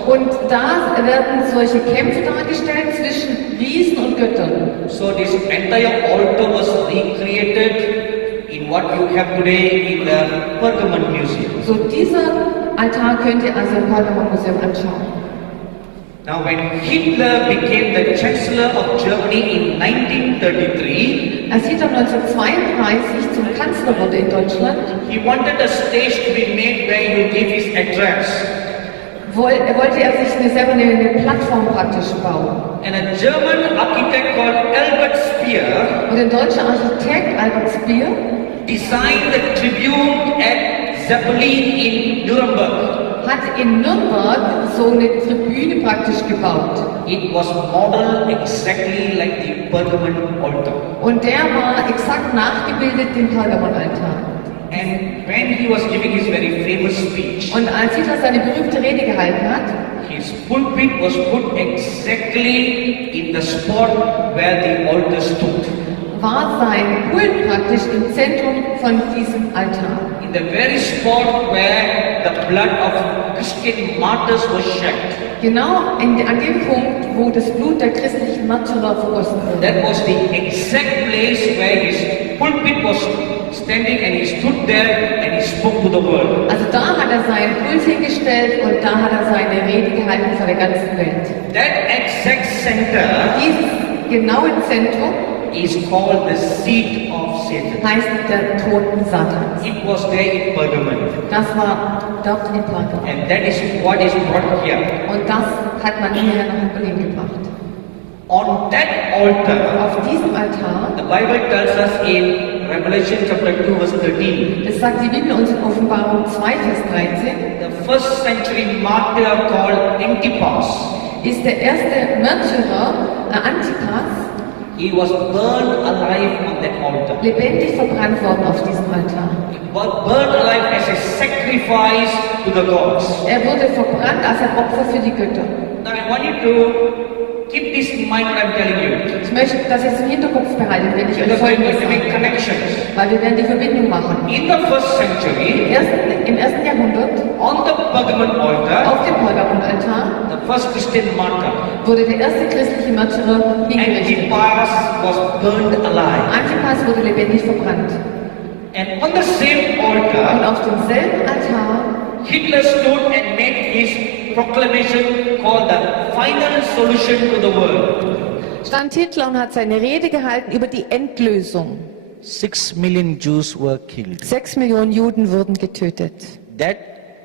Und da werden solche Kämpfe dargestellt zwischen Riesen und Göttern. So this entire altar was recreated in what you have today in the Pergamon Museum. So dieser Altar könnt ihr also im Pergamon Museum anschauen. Now when Hitler became the Chancellor of Germany in 1933, Als Hitler 1932 zum Kanzler wurde in Deutschland, he wanted a stage to be made where he would give his address. wollte er sich selber eine Plattform praktisch bauen. And a German architect called Albert Speer Und ein deutscher Architekt, Albert Speer, designed the tribune at Zeppelin in Nuremberg. hat in Nürnberg so eine Tribüne praktisch gebaut. It was modeled exactly like the Pergamon altar. Und der war exakt nachgebildet dem Pergamon-Altar. And when he was giving his very famous speech, Und als Hitler seine berühmte Rede gehalten hat, his pulpit was put exactly in the spot where the altar stood. war sein Pult praktisch im Zentrum von diesem Altar. In the very spot where the blood of Christian martyrs was shed. Genau an dem Punkt, wo das Blut der christlichen Märtyrer vergossen wurde. That was the exact place where his pulpit was standing, and he stood there and he spoke to the world. Also da hat er seinen Pult hingestellt und da hat er seine Rede gehalten vor der ganzen Welt. That exact center Dieses genaue Zentrum is called the seat of Satan. heißt der Thron Satans. It was there in Pergamon, Das war dort in Pergamon. and that is what is brought here. Und das hat man hierher nach Berlin gebracht. On that altar, Auf diesem Altar, the Bible tells us in Revelation chapter 2 verse 13, das sagt die Bibel uns in Offenbarung 2, Vers 13, the first century martyr called Antipas, ist der erste Märtyrer, Antipas, he was burned alive on that altar. lebendig verbrannt worden auf diesem Altar. He was burned alive as a sacrifice to the gods. Er wurde verbrannt als ein Opfer für die Götter. Now I want you to keep this in mind what I'm telling you. Ich möchte, dass ihr es im Hinterkopf behaltet, wenn ich euch Because we're Folgendes going to make sage. connections. Weil wir werden die Verbindung machen. In the first century, Im ersten Jahrhundert, on the Pergamon altar, auf dem Pergamon-Altar, the first Christian martyr, wurde der erste christliche Märtyrer hingerichtet. Antipas, was burned alive. Antipas wurde lebendig verbrannt. And on the same Und altar, auf demselben Altar Hitler stood and made his proclamation called the final solution to the world. stand Hitler und hat seine Rede gehalten über die Endlösung. 6 million Jews were killed. 6 Millionen Juden wurden getötet. That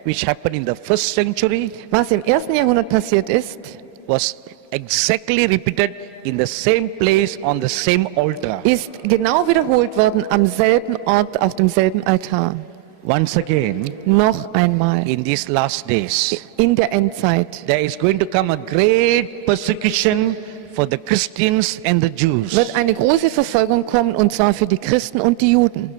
which happened in the first century Was im ersten Jahrhundert passiert ist, was exactly repeated in the same place on the same altar. ist genau wiederholt worden am selben Ort, auf demselben Altar. Once again, Noch einmal. in these last days, In der Endzeit there is going to come a great persecution for the Christians and the Jews. wird eine große Verfolgung kommen, und zwar für die Christen und die Juden.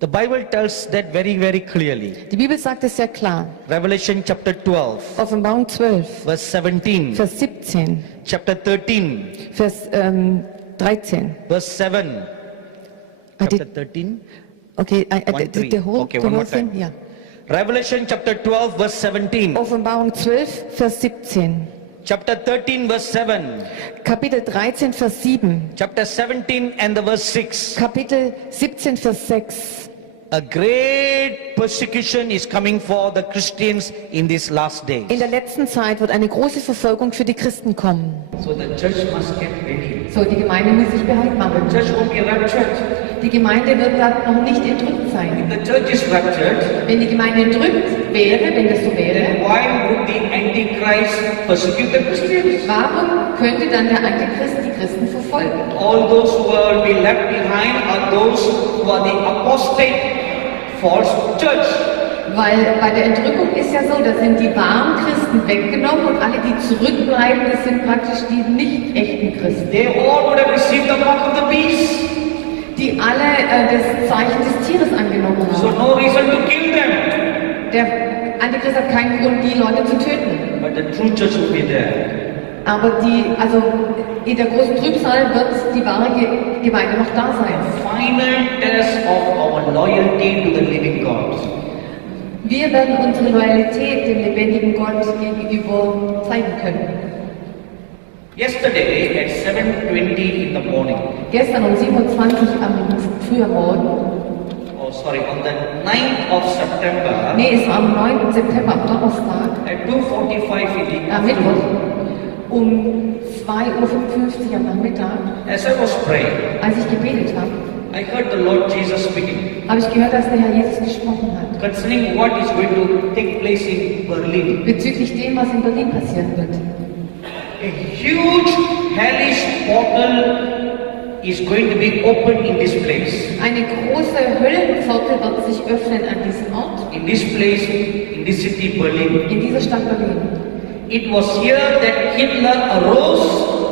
The Bible tells that very, very clearly. Die Bibel sagt es sehr klar. Revelation chapter 12, Offenbarung 12, verse 17, Vers 17, chapter 13, Vers 13. verse 7, Ah, die- chapter 13, Okay, 1:3. the whole, Okay, the one whole more time. thing? Ja. Revelation chapter 12, verse 17, Offenbarung 12, Vers 17. chapter 13, verse 7, Kapitel 13, Vers 7. chapter 17 and the verse 6. Kapitel 17, Vers 6. A great persecution is coming for the Christians in these last days. In der letzten Zeit wird eine große Verfolgung für die Christen kommen. So the church must get ready. So, die Gemeinde muss sich bereit machen. The church won't be raptured. Die Gemeinde wird da noch nicht entrückt sein. If the church is raptured, Wenn die Gemeinde entrückt wäre, wenn das so wäre, then why would the Antichrist persecute the Christians? warum könnte dann der Antichrist die Christen verfolgen? All those who will be left behind are those who are the apostate false church. Weil bei der Entrückung ist ja so, da sind die wahren Christen weggenommen und alle, die zurückbleiben, das sind praktisch die nicht echten Christen. They all would have received the mark of the beast. Die alle das Zeichen des Tieres angenommen So haben. no reason to kill them. Der Antichrist hat keinen Grund, die Leute zu töten. But the true church will be there. Aber also in der großen Trübsal wird die wahre Gemeinde noch da sein. Final test of our loyalty to the living God. Wir werden unsere Loyalität dem lebendigen Gott gegenüber zeigen können. Yesterday at 7:20 in the morning, Gestern um 27 am frühen Morgen, oh sorry, on the 9th of September, nee, es war am 9. September, am Donnerstag, at 2:45 in the am Mittwoch, afternoon, um 2:55 Uhr am Nachmittag, as I was praying, als ich gebetet habe, I heard the Lord Jesus speaking habe ich gehört, dass der Herr Jesus gesprochen hat. concerning what is going to take place in Berlin. Bezüglich dem, was in Berlin passieren wird. A huge hellish portal is going to be opened in this place. Eine große Höllenpforte wird sich öffnen an diesem Ort, In this place, in this city, Berlin. in dieser Stadt Berlin. It was here that Hitler arose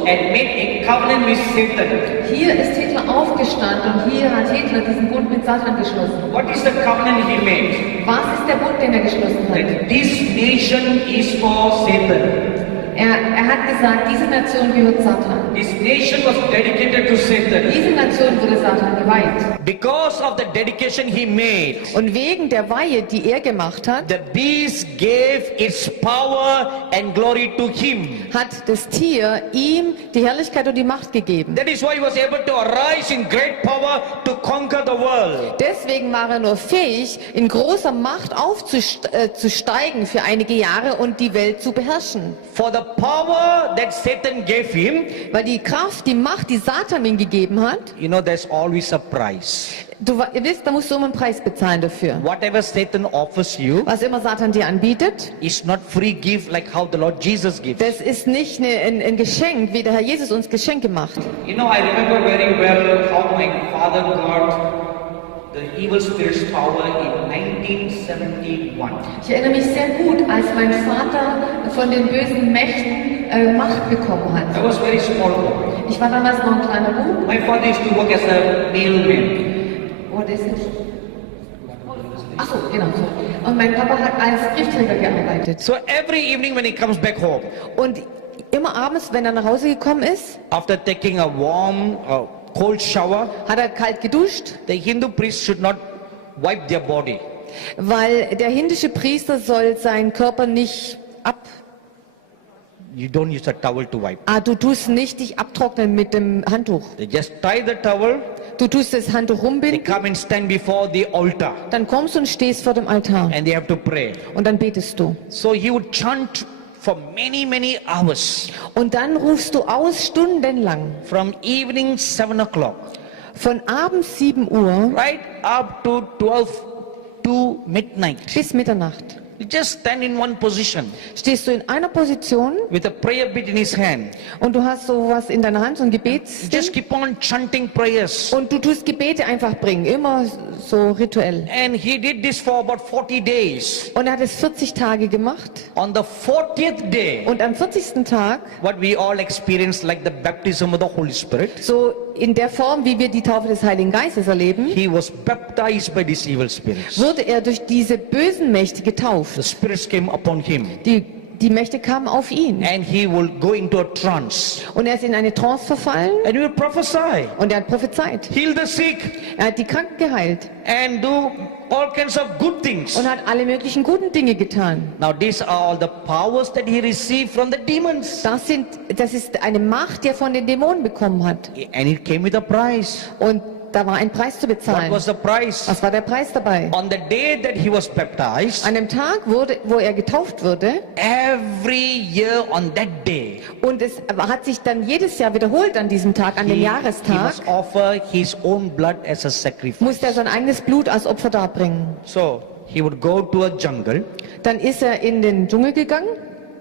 and made a covenant with Satan. Hier ist Hitler aufgestanden und hier hat Hitler diesen Bund mit Satan geschlossen. What is the covenant he made? Was ist der Bund, den er geschlossen hat? That this nation is for Satan. Er hat gesagt, diese Nation gehört Satan. This nation was dedicated to Satan. Diese Nation wurde Satan geweiht. Because of the dedication he made, Und wegen der Weihe, die er gemacht hat, the beast gave its power and glory to him. hat das Tier ihm die Herrlichkeit und die Macht gegeben. That is why he was able to arise in great power to conquer the world. Deswegen war er nur fähig, in großer Macht aufzusteigen für einige Jahre und die Welt zu beherrschen. For the power that Satan gave him, Weil die Kraft, die Macht, die Satan ihm gegeben hat, you know, there's always a price. ihr wisst, da musst du immer einen Preis bezahlen dafür. Whatever Satan offers you Was immer Satan dir anbietet, is not free gift like how the Lord Jesus gives. das ist nicht ein Geschenk, wie der Herr Jesus uns Geschenke macht. You know, I remember very well how my father got the evil spirit's power in 1971. Ich erinnere mich sehr gut, als mein Vater von den bösen Mächten Macht bekommen I hat. was very small boy. Ich war damals noch ein kleiner Bub. My father used to work as a mailman. What is it? Ach so, genau so. Und mein Papa hat als Briefträger gearbeitet. So every evening when he comes back home, Und immer abends, wenn er nach Hause gekommen ist, after taking a warm, cold shower, hat er kalt geduscht, the Hindu priest should not wipe their body. weil der hindische Priester soll seinen Körper nicht You don't use a towel to wipe. du tust nicht dich abtrocknen mit dem Handtuch. They just tie the towel, Du tust das Handtuch they rumbinden, come and stand before the altar dann kommst du und stehst vor dem Altar and they have to pray. und dann betest du. So he would chant for many, many hours. Und dann rufst du aus stundenlang, From evening 7 o'clock, von abends 7 Uhr right up to 12 to midnight. bis Mitternacht. You just stand in one position Stehst du in einer Position with a prayer bit in his hand. und du hast sowas in deiner Hand, so ein You Gebetsding, just keep on chanting prayers. und du tust Gebete einfach bringen, immer so rituell. And he did this for about 40 days. Und er hat es 40 Tage gemacht On the 40th day, und am 40. Tag, what we all experience like the baptism of the Holy Spirit, so in der Form, wie wir die Taufe des Heiligen Geistes erleben, he was baptized by these evil spirits. wurde er durch diese bösen Mächte getauft. The spirits came upon him Die Mächte kamen auf ihn and he will go into a trance und er ist in eine Trance verfallen and he will prophesy, und er hat prophezeit. heal the sick Er hat die Kranken geheilt and do all kinds of good things. und hat alle möglichen guten Dinge getan. Now these are all the powers that he received from the demons. Das ist eine Macht, die er von den Dämonen bekommen hat. And it came with a price. Und da war ein Preis zu What bezahlen. was the price? Was war der Preis dabei? On the day that he was baptized, An dem Tag, wo er getauft wurde, every year on that day, und es hat sich dann jedes Jahr wiederholt an diesem Tag, an dem he Jahrestag, must offer his own blood as a sacrifice. musste er sein eigenes Blut als Opfer darbringen. So he would go to a jungle, Dann ist er in den Dschungel gegangen,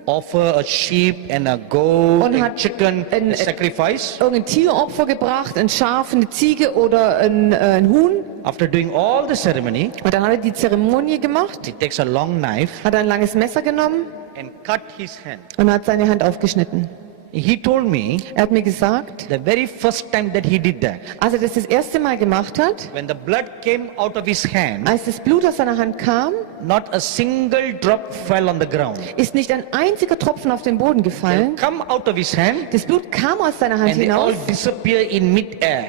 offer a sheep and a goat Und and hat chicken ein- as sacrifice. irgendein Tieropfer gebracht, ein Schaf, eine Ziege oder ein Huhn. After doing all the ceremony, Und dann hat er die Zeremonie gemacht, he takes a long knife hat ein langes Messer genommen and cut his hand. und hat seine Hand aufgeschnitten. He told me Er hat mir gesagt, the very first time that he did that, als er das erste Mal gemacht hat, when the blood came out of his hand, als das Blut aus seiner Hand kam, not a single drop fell on the ground. ist nicht ein einziger Tropfen auf den Boden They gefallen. come out of his hand Das Blut kam aus seiner Hand and they all hinaus disappear in mid-air.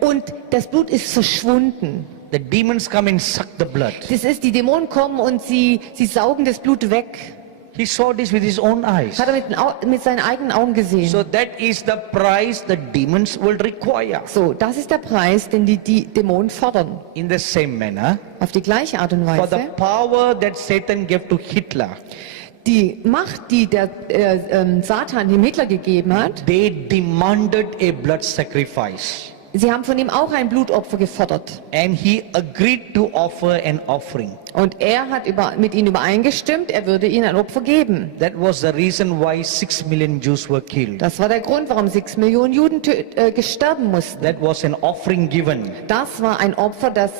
und das Blut ist verschwunden. The demons come and suck the blood. Das ist, die Dämonen kommen und sie saugen das Blut weg. He saw this with his own eyes. Hat er mit seinen eigenen Augen gesehen. So that is the price the demons will require. So, das ist der Preis, den die Dämonen fordern. In the same manner, Auf die gleiche Art und for the Weise. power that Satan gave to Hitler, Die Macht, die der Satan dem Hitler gegeben hat, they demanded a blood sacrifice. sie haben von ihm auch ein Blutopfer gefordert. And he agreed to offer an offering. Und er hat mit ihnen übereingestimmt, er würde ihnen ein Opfer geben. That was the reason why 6 million Jews were killed. Das war der Grund, warum 6 Millionen Juden sterben mussten. That was an offering given. Das war ein Opfer, das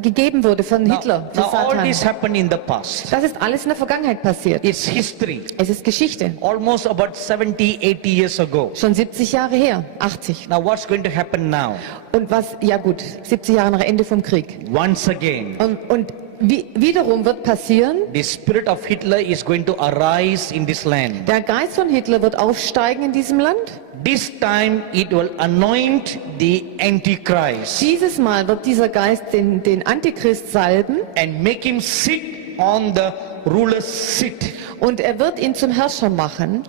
gegeben wurde von Hitler, für Now all Satan. this happened in the past. Das ist alles in der Vergangenheit passiert. It's history. Es ist Geschichte. Almost about 70, 80 years ago. Schon 70 Jahre her, 80. Now what's going to happen now? Und was, ja gut, 70 Jahre nach Ende vom Krieg. Once again, Und wiederum wird passieren, the spirit of Hitler is going to arise in this land. der Geist von Hitler wird aufsteigen in diesem Land. This time it will anoint the Antichrist Dieses Mal wird dieser Geist den Antichrist salben and make him sit on the ruler's seat. und er wird ihn zum Herrscher machen.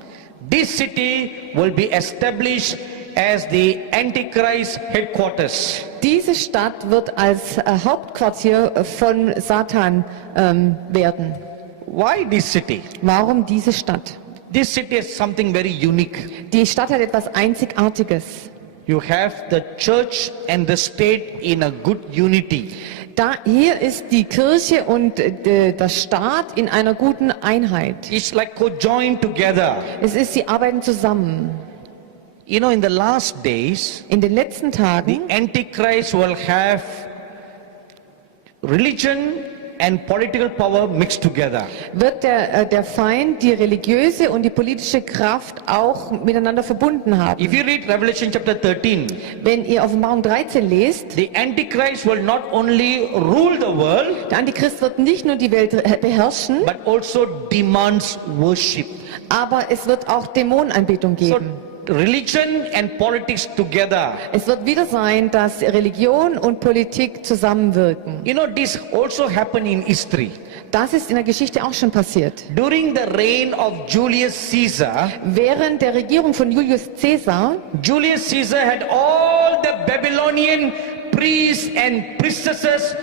This city will be established as the Antichrist headquarters. Diese Stadt wird als Hauptquartier von Satan werden. Why this city? Warum diese Stadt? This city has something very unique. Die Stadt hat etwas Einzigartiges. You have the church and the state in a good unity. Hier ist die Kirche und der Staat in einer guten Einheit. It's like co-joined together. Sie arbeiten zusammen. You know, in the last days, In den letzten the Tagen Antichrist will have religion and political power mixed together. wird der Feind die religiöse und die politische Kraft auch miteinander verbunden haben. If you read Revelation chapter 13, Wenn ihr Offenbarung 13 lest, the Antichrist will not only rule the world, der Antichrist wird nicht nur die Welt beherrschen, but also demands worship. aber es wird auch Dämonenanbetung So geben. religion and politics together. Es wird wieder sein, dass Religion und Politik zusammenwirken. You know, this also happened in history. Das ist in der Geschichte auch schon passiert. During the reign of Julius Caesar, Während der Regierung von Julius Caesar Julius Caesar had all the Babylonian priests and priestesses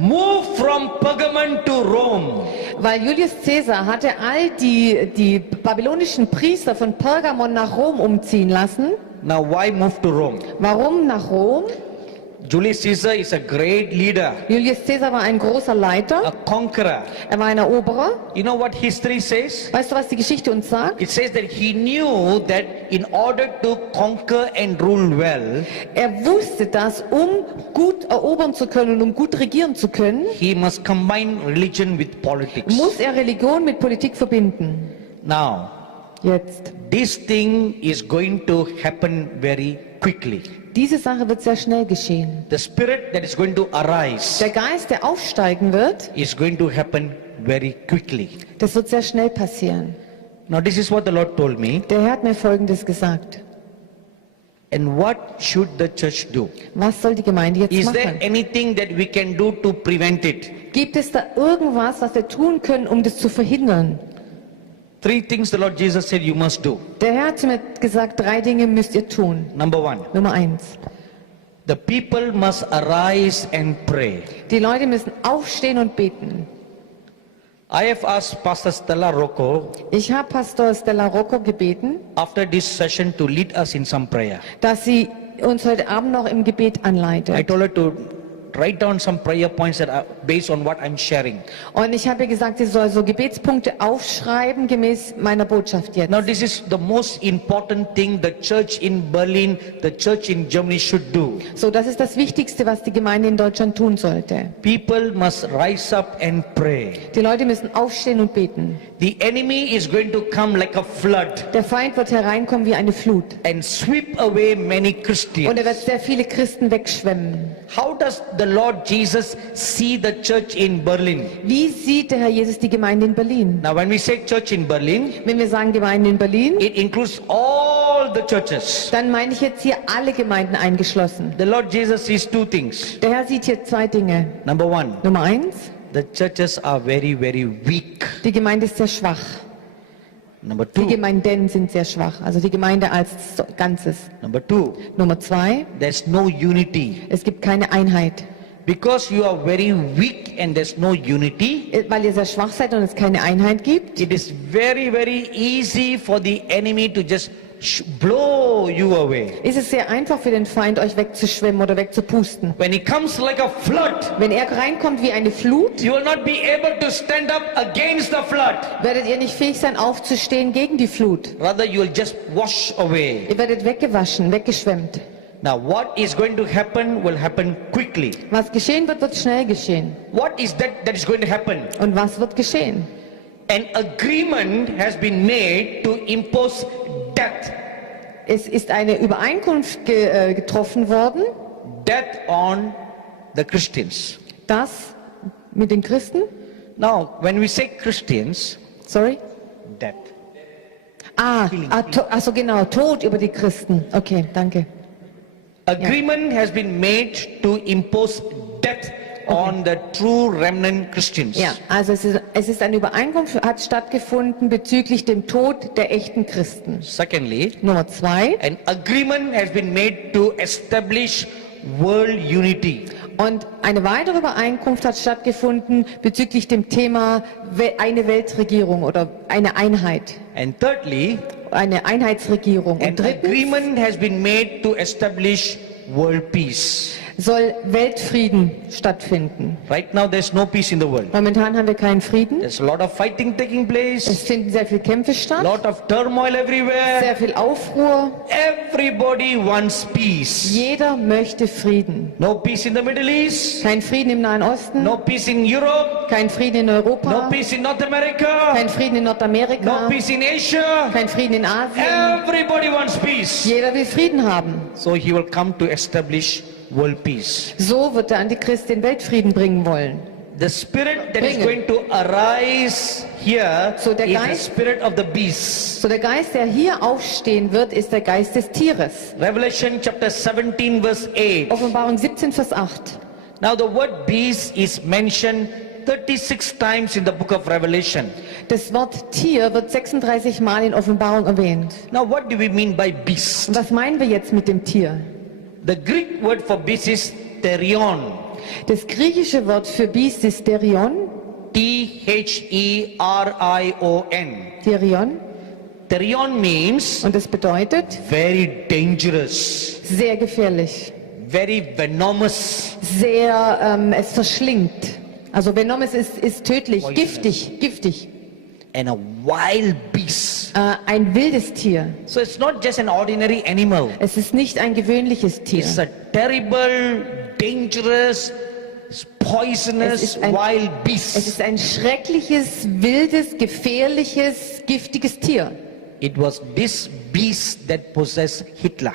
moved from Pergamon to Rome. Weil Julius Caesar hatte all die babylonischen Priester von Pergamon nach Rom umziehen lassen. Now why move to Rome? Warum nach Rom? Julius Caesar is a great leader, Julius Caesar war ein großer a Leiter, conqueror. er war ein Eroberer. You know what history says? Weißt du, was die Geschichte uns sagt? It says that he knew that in order to conquer and rule well, Er wusste, dass gut erobern zu können und gut regieren zu können, he must combine religion with politics. muss er Religion mit Politik verbinden. Now, Jetzt. this thing is going to happen very quickly. Diese Sache wird sehr schnell geschehen. The spirit that is going to arise Der Geist, der aufsteigen wird, is going to happen very quickly. das wird sehr schnell passieren. Now, this is what the Lord told me. Der Herr hat mir Folgendes gesagt. And what should the church do? Was soll die Gemeinde jetzt Is there machen? anything that we can do to prevent it? Gibt es da irgendwas, was wir tun können, um das zu verhindern? 3 things the Lord Jesus said you must do. Der Herr hat zu mir gesagt, 3 Dinge müsst ihr tun. Number 1, Nummer 1. The people must arise and pray. Die Leute müssen aufstehen und beten. I have asked Pastor Stella Rocco Ich habe Pastor Stella Rocco gebeten, after this session to lead us in some prayer. dass sie uns heute Abend noch im Gebet I anleitet. told her to write down some prayer points that are based on what I'm sharing. Und ich habe ihr gesagt, sie soll so Gebetspunkte aufschreiben, gemäß meiner Botschaft jetzt. Now this is the most important thing the church in Berlin, the church in Germany should do. So, das ist das Wichtigste, was die Gemeinde in Deutschland tun sollte. People must rise up and pray. Die Leute müssen aufstehen und beten. The enemy is going to come like a flood Der Feind wird hereinkommen wie eine Flut. and sweep away many Und Christians. er wird sehr viele Christen wegschwemmen. How does the Lord Jesus see the church in Berlin? Wie sieht der Herr Jesus die Gemeinde in Berlin? Now when we say church in Berlin, Wenn wir sagen Gemeinde in Berlin, it includes all the churches. dann meine ich jetzt hier alle Gemeinden eingeschlossen. The Lord Jesus sees two things. Der Herr sieht hier zwei Dinge. Number one, Nummer eins, the churches are very, very weak. die Gemeinde ist sehr schwach. Number Die two, Gemeinden sind sehr schwach, also die Gemeinde als Ganzes. number two, Nummer zwei, there's no unity. es gibt keine Einheit. Because you are very weak and there's no unity, Weil ihr sehr schwach seid und es keine Einheit gibt, it is very, very easy for the enemy to just blow you away. ist es sehr einfach für den Feind, euch wegzuschwemmen oder wegzupusten. When he comes like a flood, Wenn er reinkommt wie eine Flut, you will not be able to stand up against the flood. werdet ihr nicht fähig sein, aufzustehen gegen die Flut. Rather, you will just wash away. Ihr werdet weggewaschen, weggeschwemmt. Now, what is going to happen will happen quickly. Was geschehen wird, wird schnell geschehen. What is that is going to happen? Und was wird geschehen? An agreement has been made to impose death. Es ist eine Übereinkunft getroffen worden, Death on the Christians. dass mit den Christen, Now, when we say Christians, sorry, death. also genau, Tod über die Christen. Okay, danke. Agreement has been made to impose death on the true remnant Christians. Ja, also es ist eine Übereinkunft, hat stattgefunden bezüglich dem Tod der echten Christen. Secondly, Nummer zwei, an agreement has been made to establish world unity. und eine weitere Übereinkunft hat stattgefunden bezüglich dem Thema eine Weltregierung oder eine Einheit, And thirdly, eine Einheitsregierung. an Und drittens agreement has been made to establish world peace. soll Weltfrieden stattfinden. Right now, there's no peace in the world. Momentan haben wir keinen Frieden. There's a lot of fighting taking Es place, finden sehr viele Kämpfe a statt, lot of turmoil everywhere. sehr viel Aufruhr. Everybody wants peace. Jeder möchte Frieden. No peace in the Middle East, Kein Frieden im Nahen Osten, no peace in Europe, kein Frieden in no Europa, peace in North America, kein Frieden in no Nordamerika, peace in Asia. kein Frieden in Asien. Everybody wants peace. Jeder will Frieden haben. So he will come to establish world peace. So wird der Antichrist den Weltfrieden bringen wollen. The spirit that is Bringen. going to arise here So der is the Geist- spirit of the beast. So der Geist, der hier aufstehen wird, ist der Geist des Tieres. Revelation chapter 17 verse 8. Offenbarung 17, Vers 8. Now the word beast is mentioned 36 times in the book of Revelation. Das Wort Tier wird 36 Mal in Offenbarung erwähnt. Now what do we mean by beast? Und was meinen wir jetzt mit dem Tier? The Greek word for beast is therion. Das griechische Wort für Biest ist Therion. Therion. Therion. Therion means Und das bedeutet very dangerous, sehr gefährlich. very venomous, Sehr, es verschlingt. Also Venomous ist tödlich, Poisonous. giftig. and a wild beast. Ein wildes Tier. So it's not just an ordinary animal. Es ist nicht ein gewöhnliches Tier. It's a terrible, dangerous, poisonous, Es ist ein- wild Es beast. ist ein schreckliches, wildes, gefährliches, giftiges Tier. It was this beast that possessed Hitler.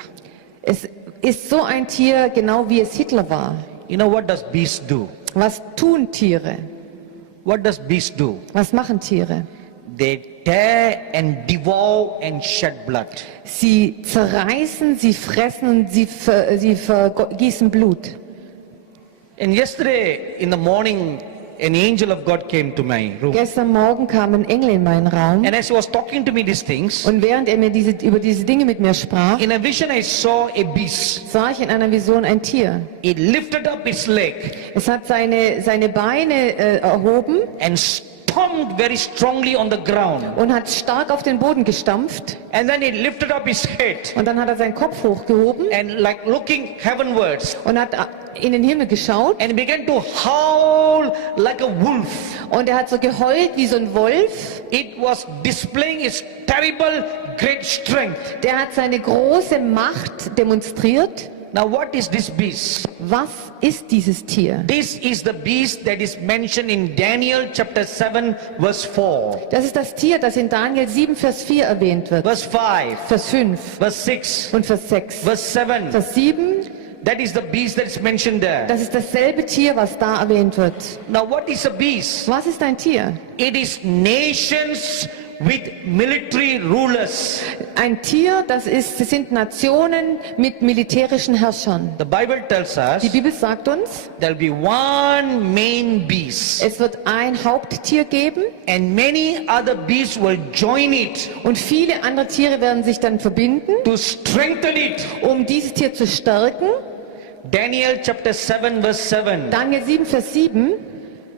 Es ist so ein Tier, genau wie es Hitler war. You know what does beast do? Was tun Tiere? What does beast do? Was machen Tiere? They tear and devour and shed blood. Sie zerreißen, sie fressen und sie vergießen Blut. And yesterday in the morning, an angel of God came to my room. Gestern Morgen kam ein Engel in meinen Raum And as he was talking to me these things, und während er mir über diese Dinge mit mir sprach, in a vision I saw a beast. sah ich in einer Vision ein Tier. It lifted up its leg Es hat seine Beine erhoben and stomped very strongly on the ground. und hat stark auf den Boden gestampft. And then it lifted up its head Und dann hat er seinen Kopf hochgehoben and like looking heavenwards und hat in den Himmel geschaut. and began to howl like a wolf. Und er hat so geheult wie so ein Wolf. It was displaying its terrible great strength. Der hat seine große Macht demonstriert. Now what is this beast? Was ist dieses Tier? This is the beast that is mentioned in Daniel chapter 7 verse 4, Das ist das Tier, das in Daniel 7, Vers 4 erwähnt wird. verse 5, Vers 5 verse 6, und Vers 6. verse 7. Vers 7, That is the beast that is mentioned there. das ist dasselbe Tier, was da erwähnt wird. Now what is a beast? Was ist ein Tier? It is nations with military rulers. Ein Tier, das sind Nationen mit militärischen Herrschern. The Bible tells us Die Bibel sagt uns, there will be one main beast es wird ein Haupttier geben and many other beasts will join it und viele andere Tiere werden sich dann verbinden, to strengthen it. um dieses Tier zu stärken. Daniel chapter 7 verse 7, Daniel 7, Vers 7,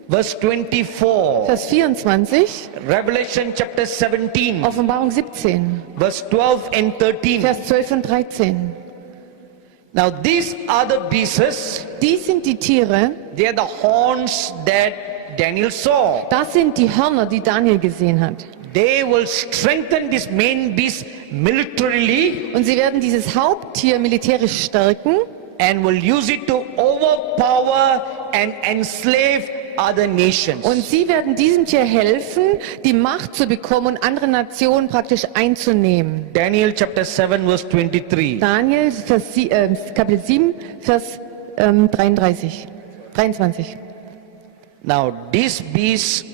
verse 24, Vers 24, Revelation chapter 17 Offenbarung 17, verse 12 and 13. Vers 12 und 13. Now these are the beasts, Die sind die Tiere, they are the horns that Daniel saw. das sind die Hörner, die Daniel gesehen hat. They will strengthen this main beast militarily Und sie werden dieses Haupttier militärisch stärken and will use it to overpower and enslave other nations. und sie werden diesem Tier helfen, die Macht zu bekommen und andere Nationen praktisch einzunehmen. Daniel chapter 7 verse 23. Daniel Kapitel 7, Vers 23. Now this beast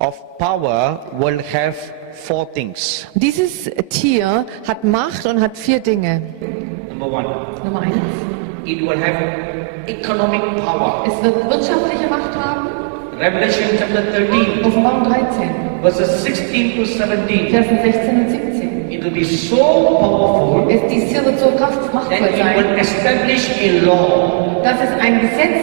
of power will have four things. Dieses Tier hat Macht und hat 4 Dinge. Number one, Nummer 1. it will have economic power. Es wird wirtschaftliche Macht haben. Revelation chapter 13 Offenbarung 13, verses 16 to 17. Versen 16 und 17. It will be so powerful Dieses Tier wird so machtvoll that it will sein, establish a law. dass es ein Gesetz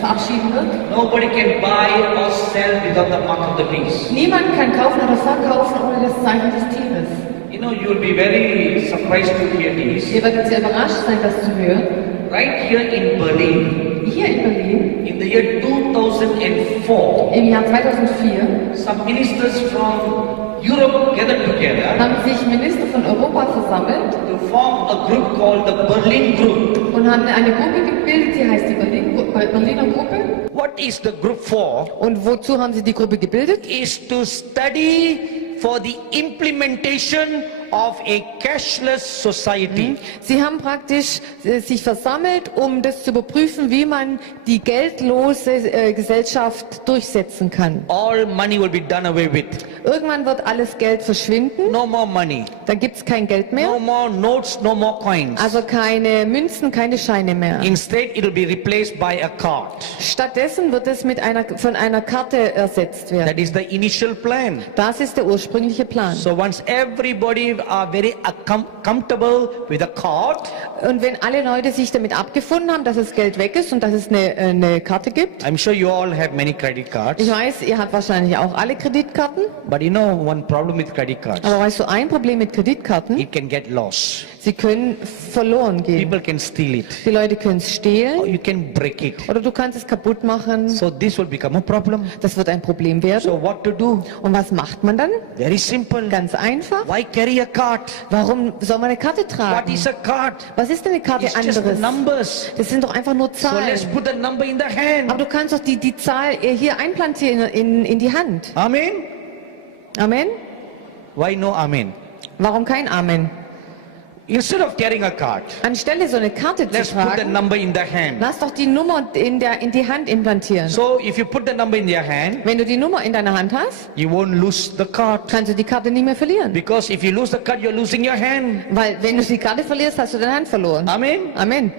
verabschieden wird. Nobody can buy or sell without the mark of the beast. Niemand kann kaufen oder verkaufen ohne das Zeichen des Tieres. You know, you will be very surprised to hear this. Ihr werdet sehr überrascht sein, das zu hören. Right here in Berlin, Hier in Berlin, in the year 2004, im Jahr 2004, some ministers from Europe gathered together haben sich Minister von Europa versammelt to form a group called the Berlin Group. und haben eine Gruppe gebildet, die heißt die Berliner Gruppe. What is the group for? Und wozu haben sie die Gruppe gebildet? Is to study for the implementation of a cashless society. Sie haben praktisch sich versammelt, um das zu überprüfen, wie man die geldlose Gesellschaft durchsetzen kann. All money will be done away with. Irgendwann wird alles Geld verschwinden, No more money. da gibt es kein Geld mehr, No more notes, no more coins. also keine Münzen, keine Scheine mehr. Instead, it will be replaced by a card. Stattdessen wird es von einer Karte ersetzt werden. That is the initial plan. Das ist der ursprüngliche Plan. So once everybody are very comfortable with a card, Und wenn alle Leute sich damit abgefunden haben, dass das Geld weg ist und dass es eine Karte gibt, I'm sure you all have many credit cards. ich weiß, ihr habt wahrscheinlich auch alle Kreditkarten, But you know one problem with credit cards, aber weißt du, ein Problem mit Kreditkarten, it can get lost. sie können verloren gehen. People can steal it. Die Leute können es Or stehlen you can break it. oder du kannst es kaputt machen. So this will become a problem. Das wird ein Problem werden. So what to do? Und was macht man dann? Very simple. Ganz einfach. Why carry a card? Warum soll man eine Karte What tragen? is a card? Was ist denn eine Karte It's just anderes? numbers. Das sind doch einfach nur So let's Zahlen. put the number in the hand. Aber du kannst doch die Zahl hier einplantieren in die Hand. Amen? Amen? Why no amen? Warum kein Amen? Instead of carrying a card, Anstelle so eine Karte zu let's put the tragen, number in the hand. lass doch die Nummer in die Hand implantieren. So if you put the number in your hand, Wenn du die Nummer in deiner Hand hast, you won't lose the card. kannst du die Karte nie mehr verlieren. Because if you lose the card, you're losing your hand. Weil wenn du die Karte verlierst, hast du deine Hand verloren. Amen? Amen.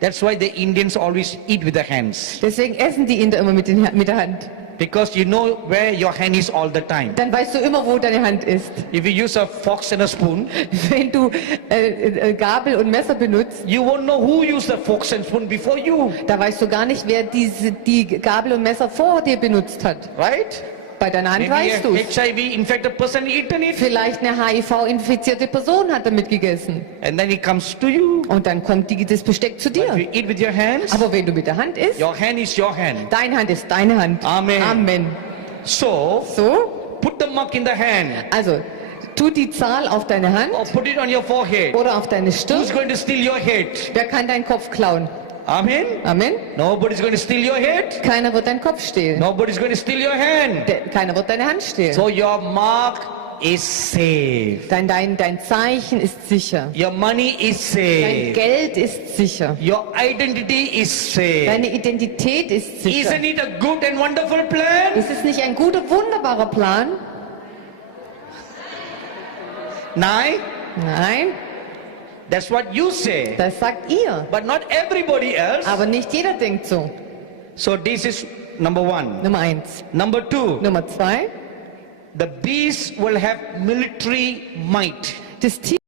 That's why the Indians always eat with their hands. Deswegen essen die Inder immer mit der Hand. Because you know where your hand is all the time. Dann weißt du immer, wo deine Hand ist. If you use a fork and a spoon, Wenn du Gabel und Messer benutzt, you won't know who used the forks and spoon before you. da weißt du gar nicht, wer die Gabel und Messer vor dir benutzt hat. Right? Bei deiner Hand Maybe weißt du es. a HIV-infected person eaten it. Vielleicht eine HIV-infizierte Person hat damit gegessen. And then it comes to you. Und dann kommt das Besteck zu If you dir. eat with your hands, Aber wenn du mit der Hand isst, your hand is your hand. deine Hand ist deine Hand. Amen. Amen. So, So, put the mark in the hand. also, tu die Zahl auf deine Hand Or put it on your forehead. oder auf deine Stirn. Who's going to steal your head? Wer kann deinen Kopf klauen? Amen. Amen. Nobody's going to steal your head. Keiner wird deinen Kopf stehlen. Nobody's going to steal your hand. Keiner wird deine Hand stehlen. So your mark is safe. Dein Zeichen ist sicher. Your money is Dein safe. Geld ist sicher. Your identity is safe. Deine Identität ist sicher. Isn't it a good and wonderful plan? Ist es nicht ein guter, wunderbarer Plan? Nein? Nein, That's what you say. das sagt ihr. But not everybody else. Aber nicht jeder denkt so. So this is number one. Nummer 1. Number two, Nummer 2. the beast will have military might. Das Tier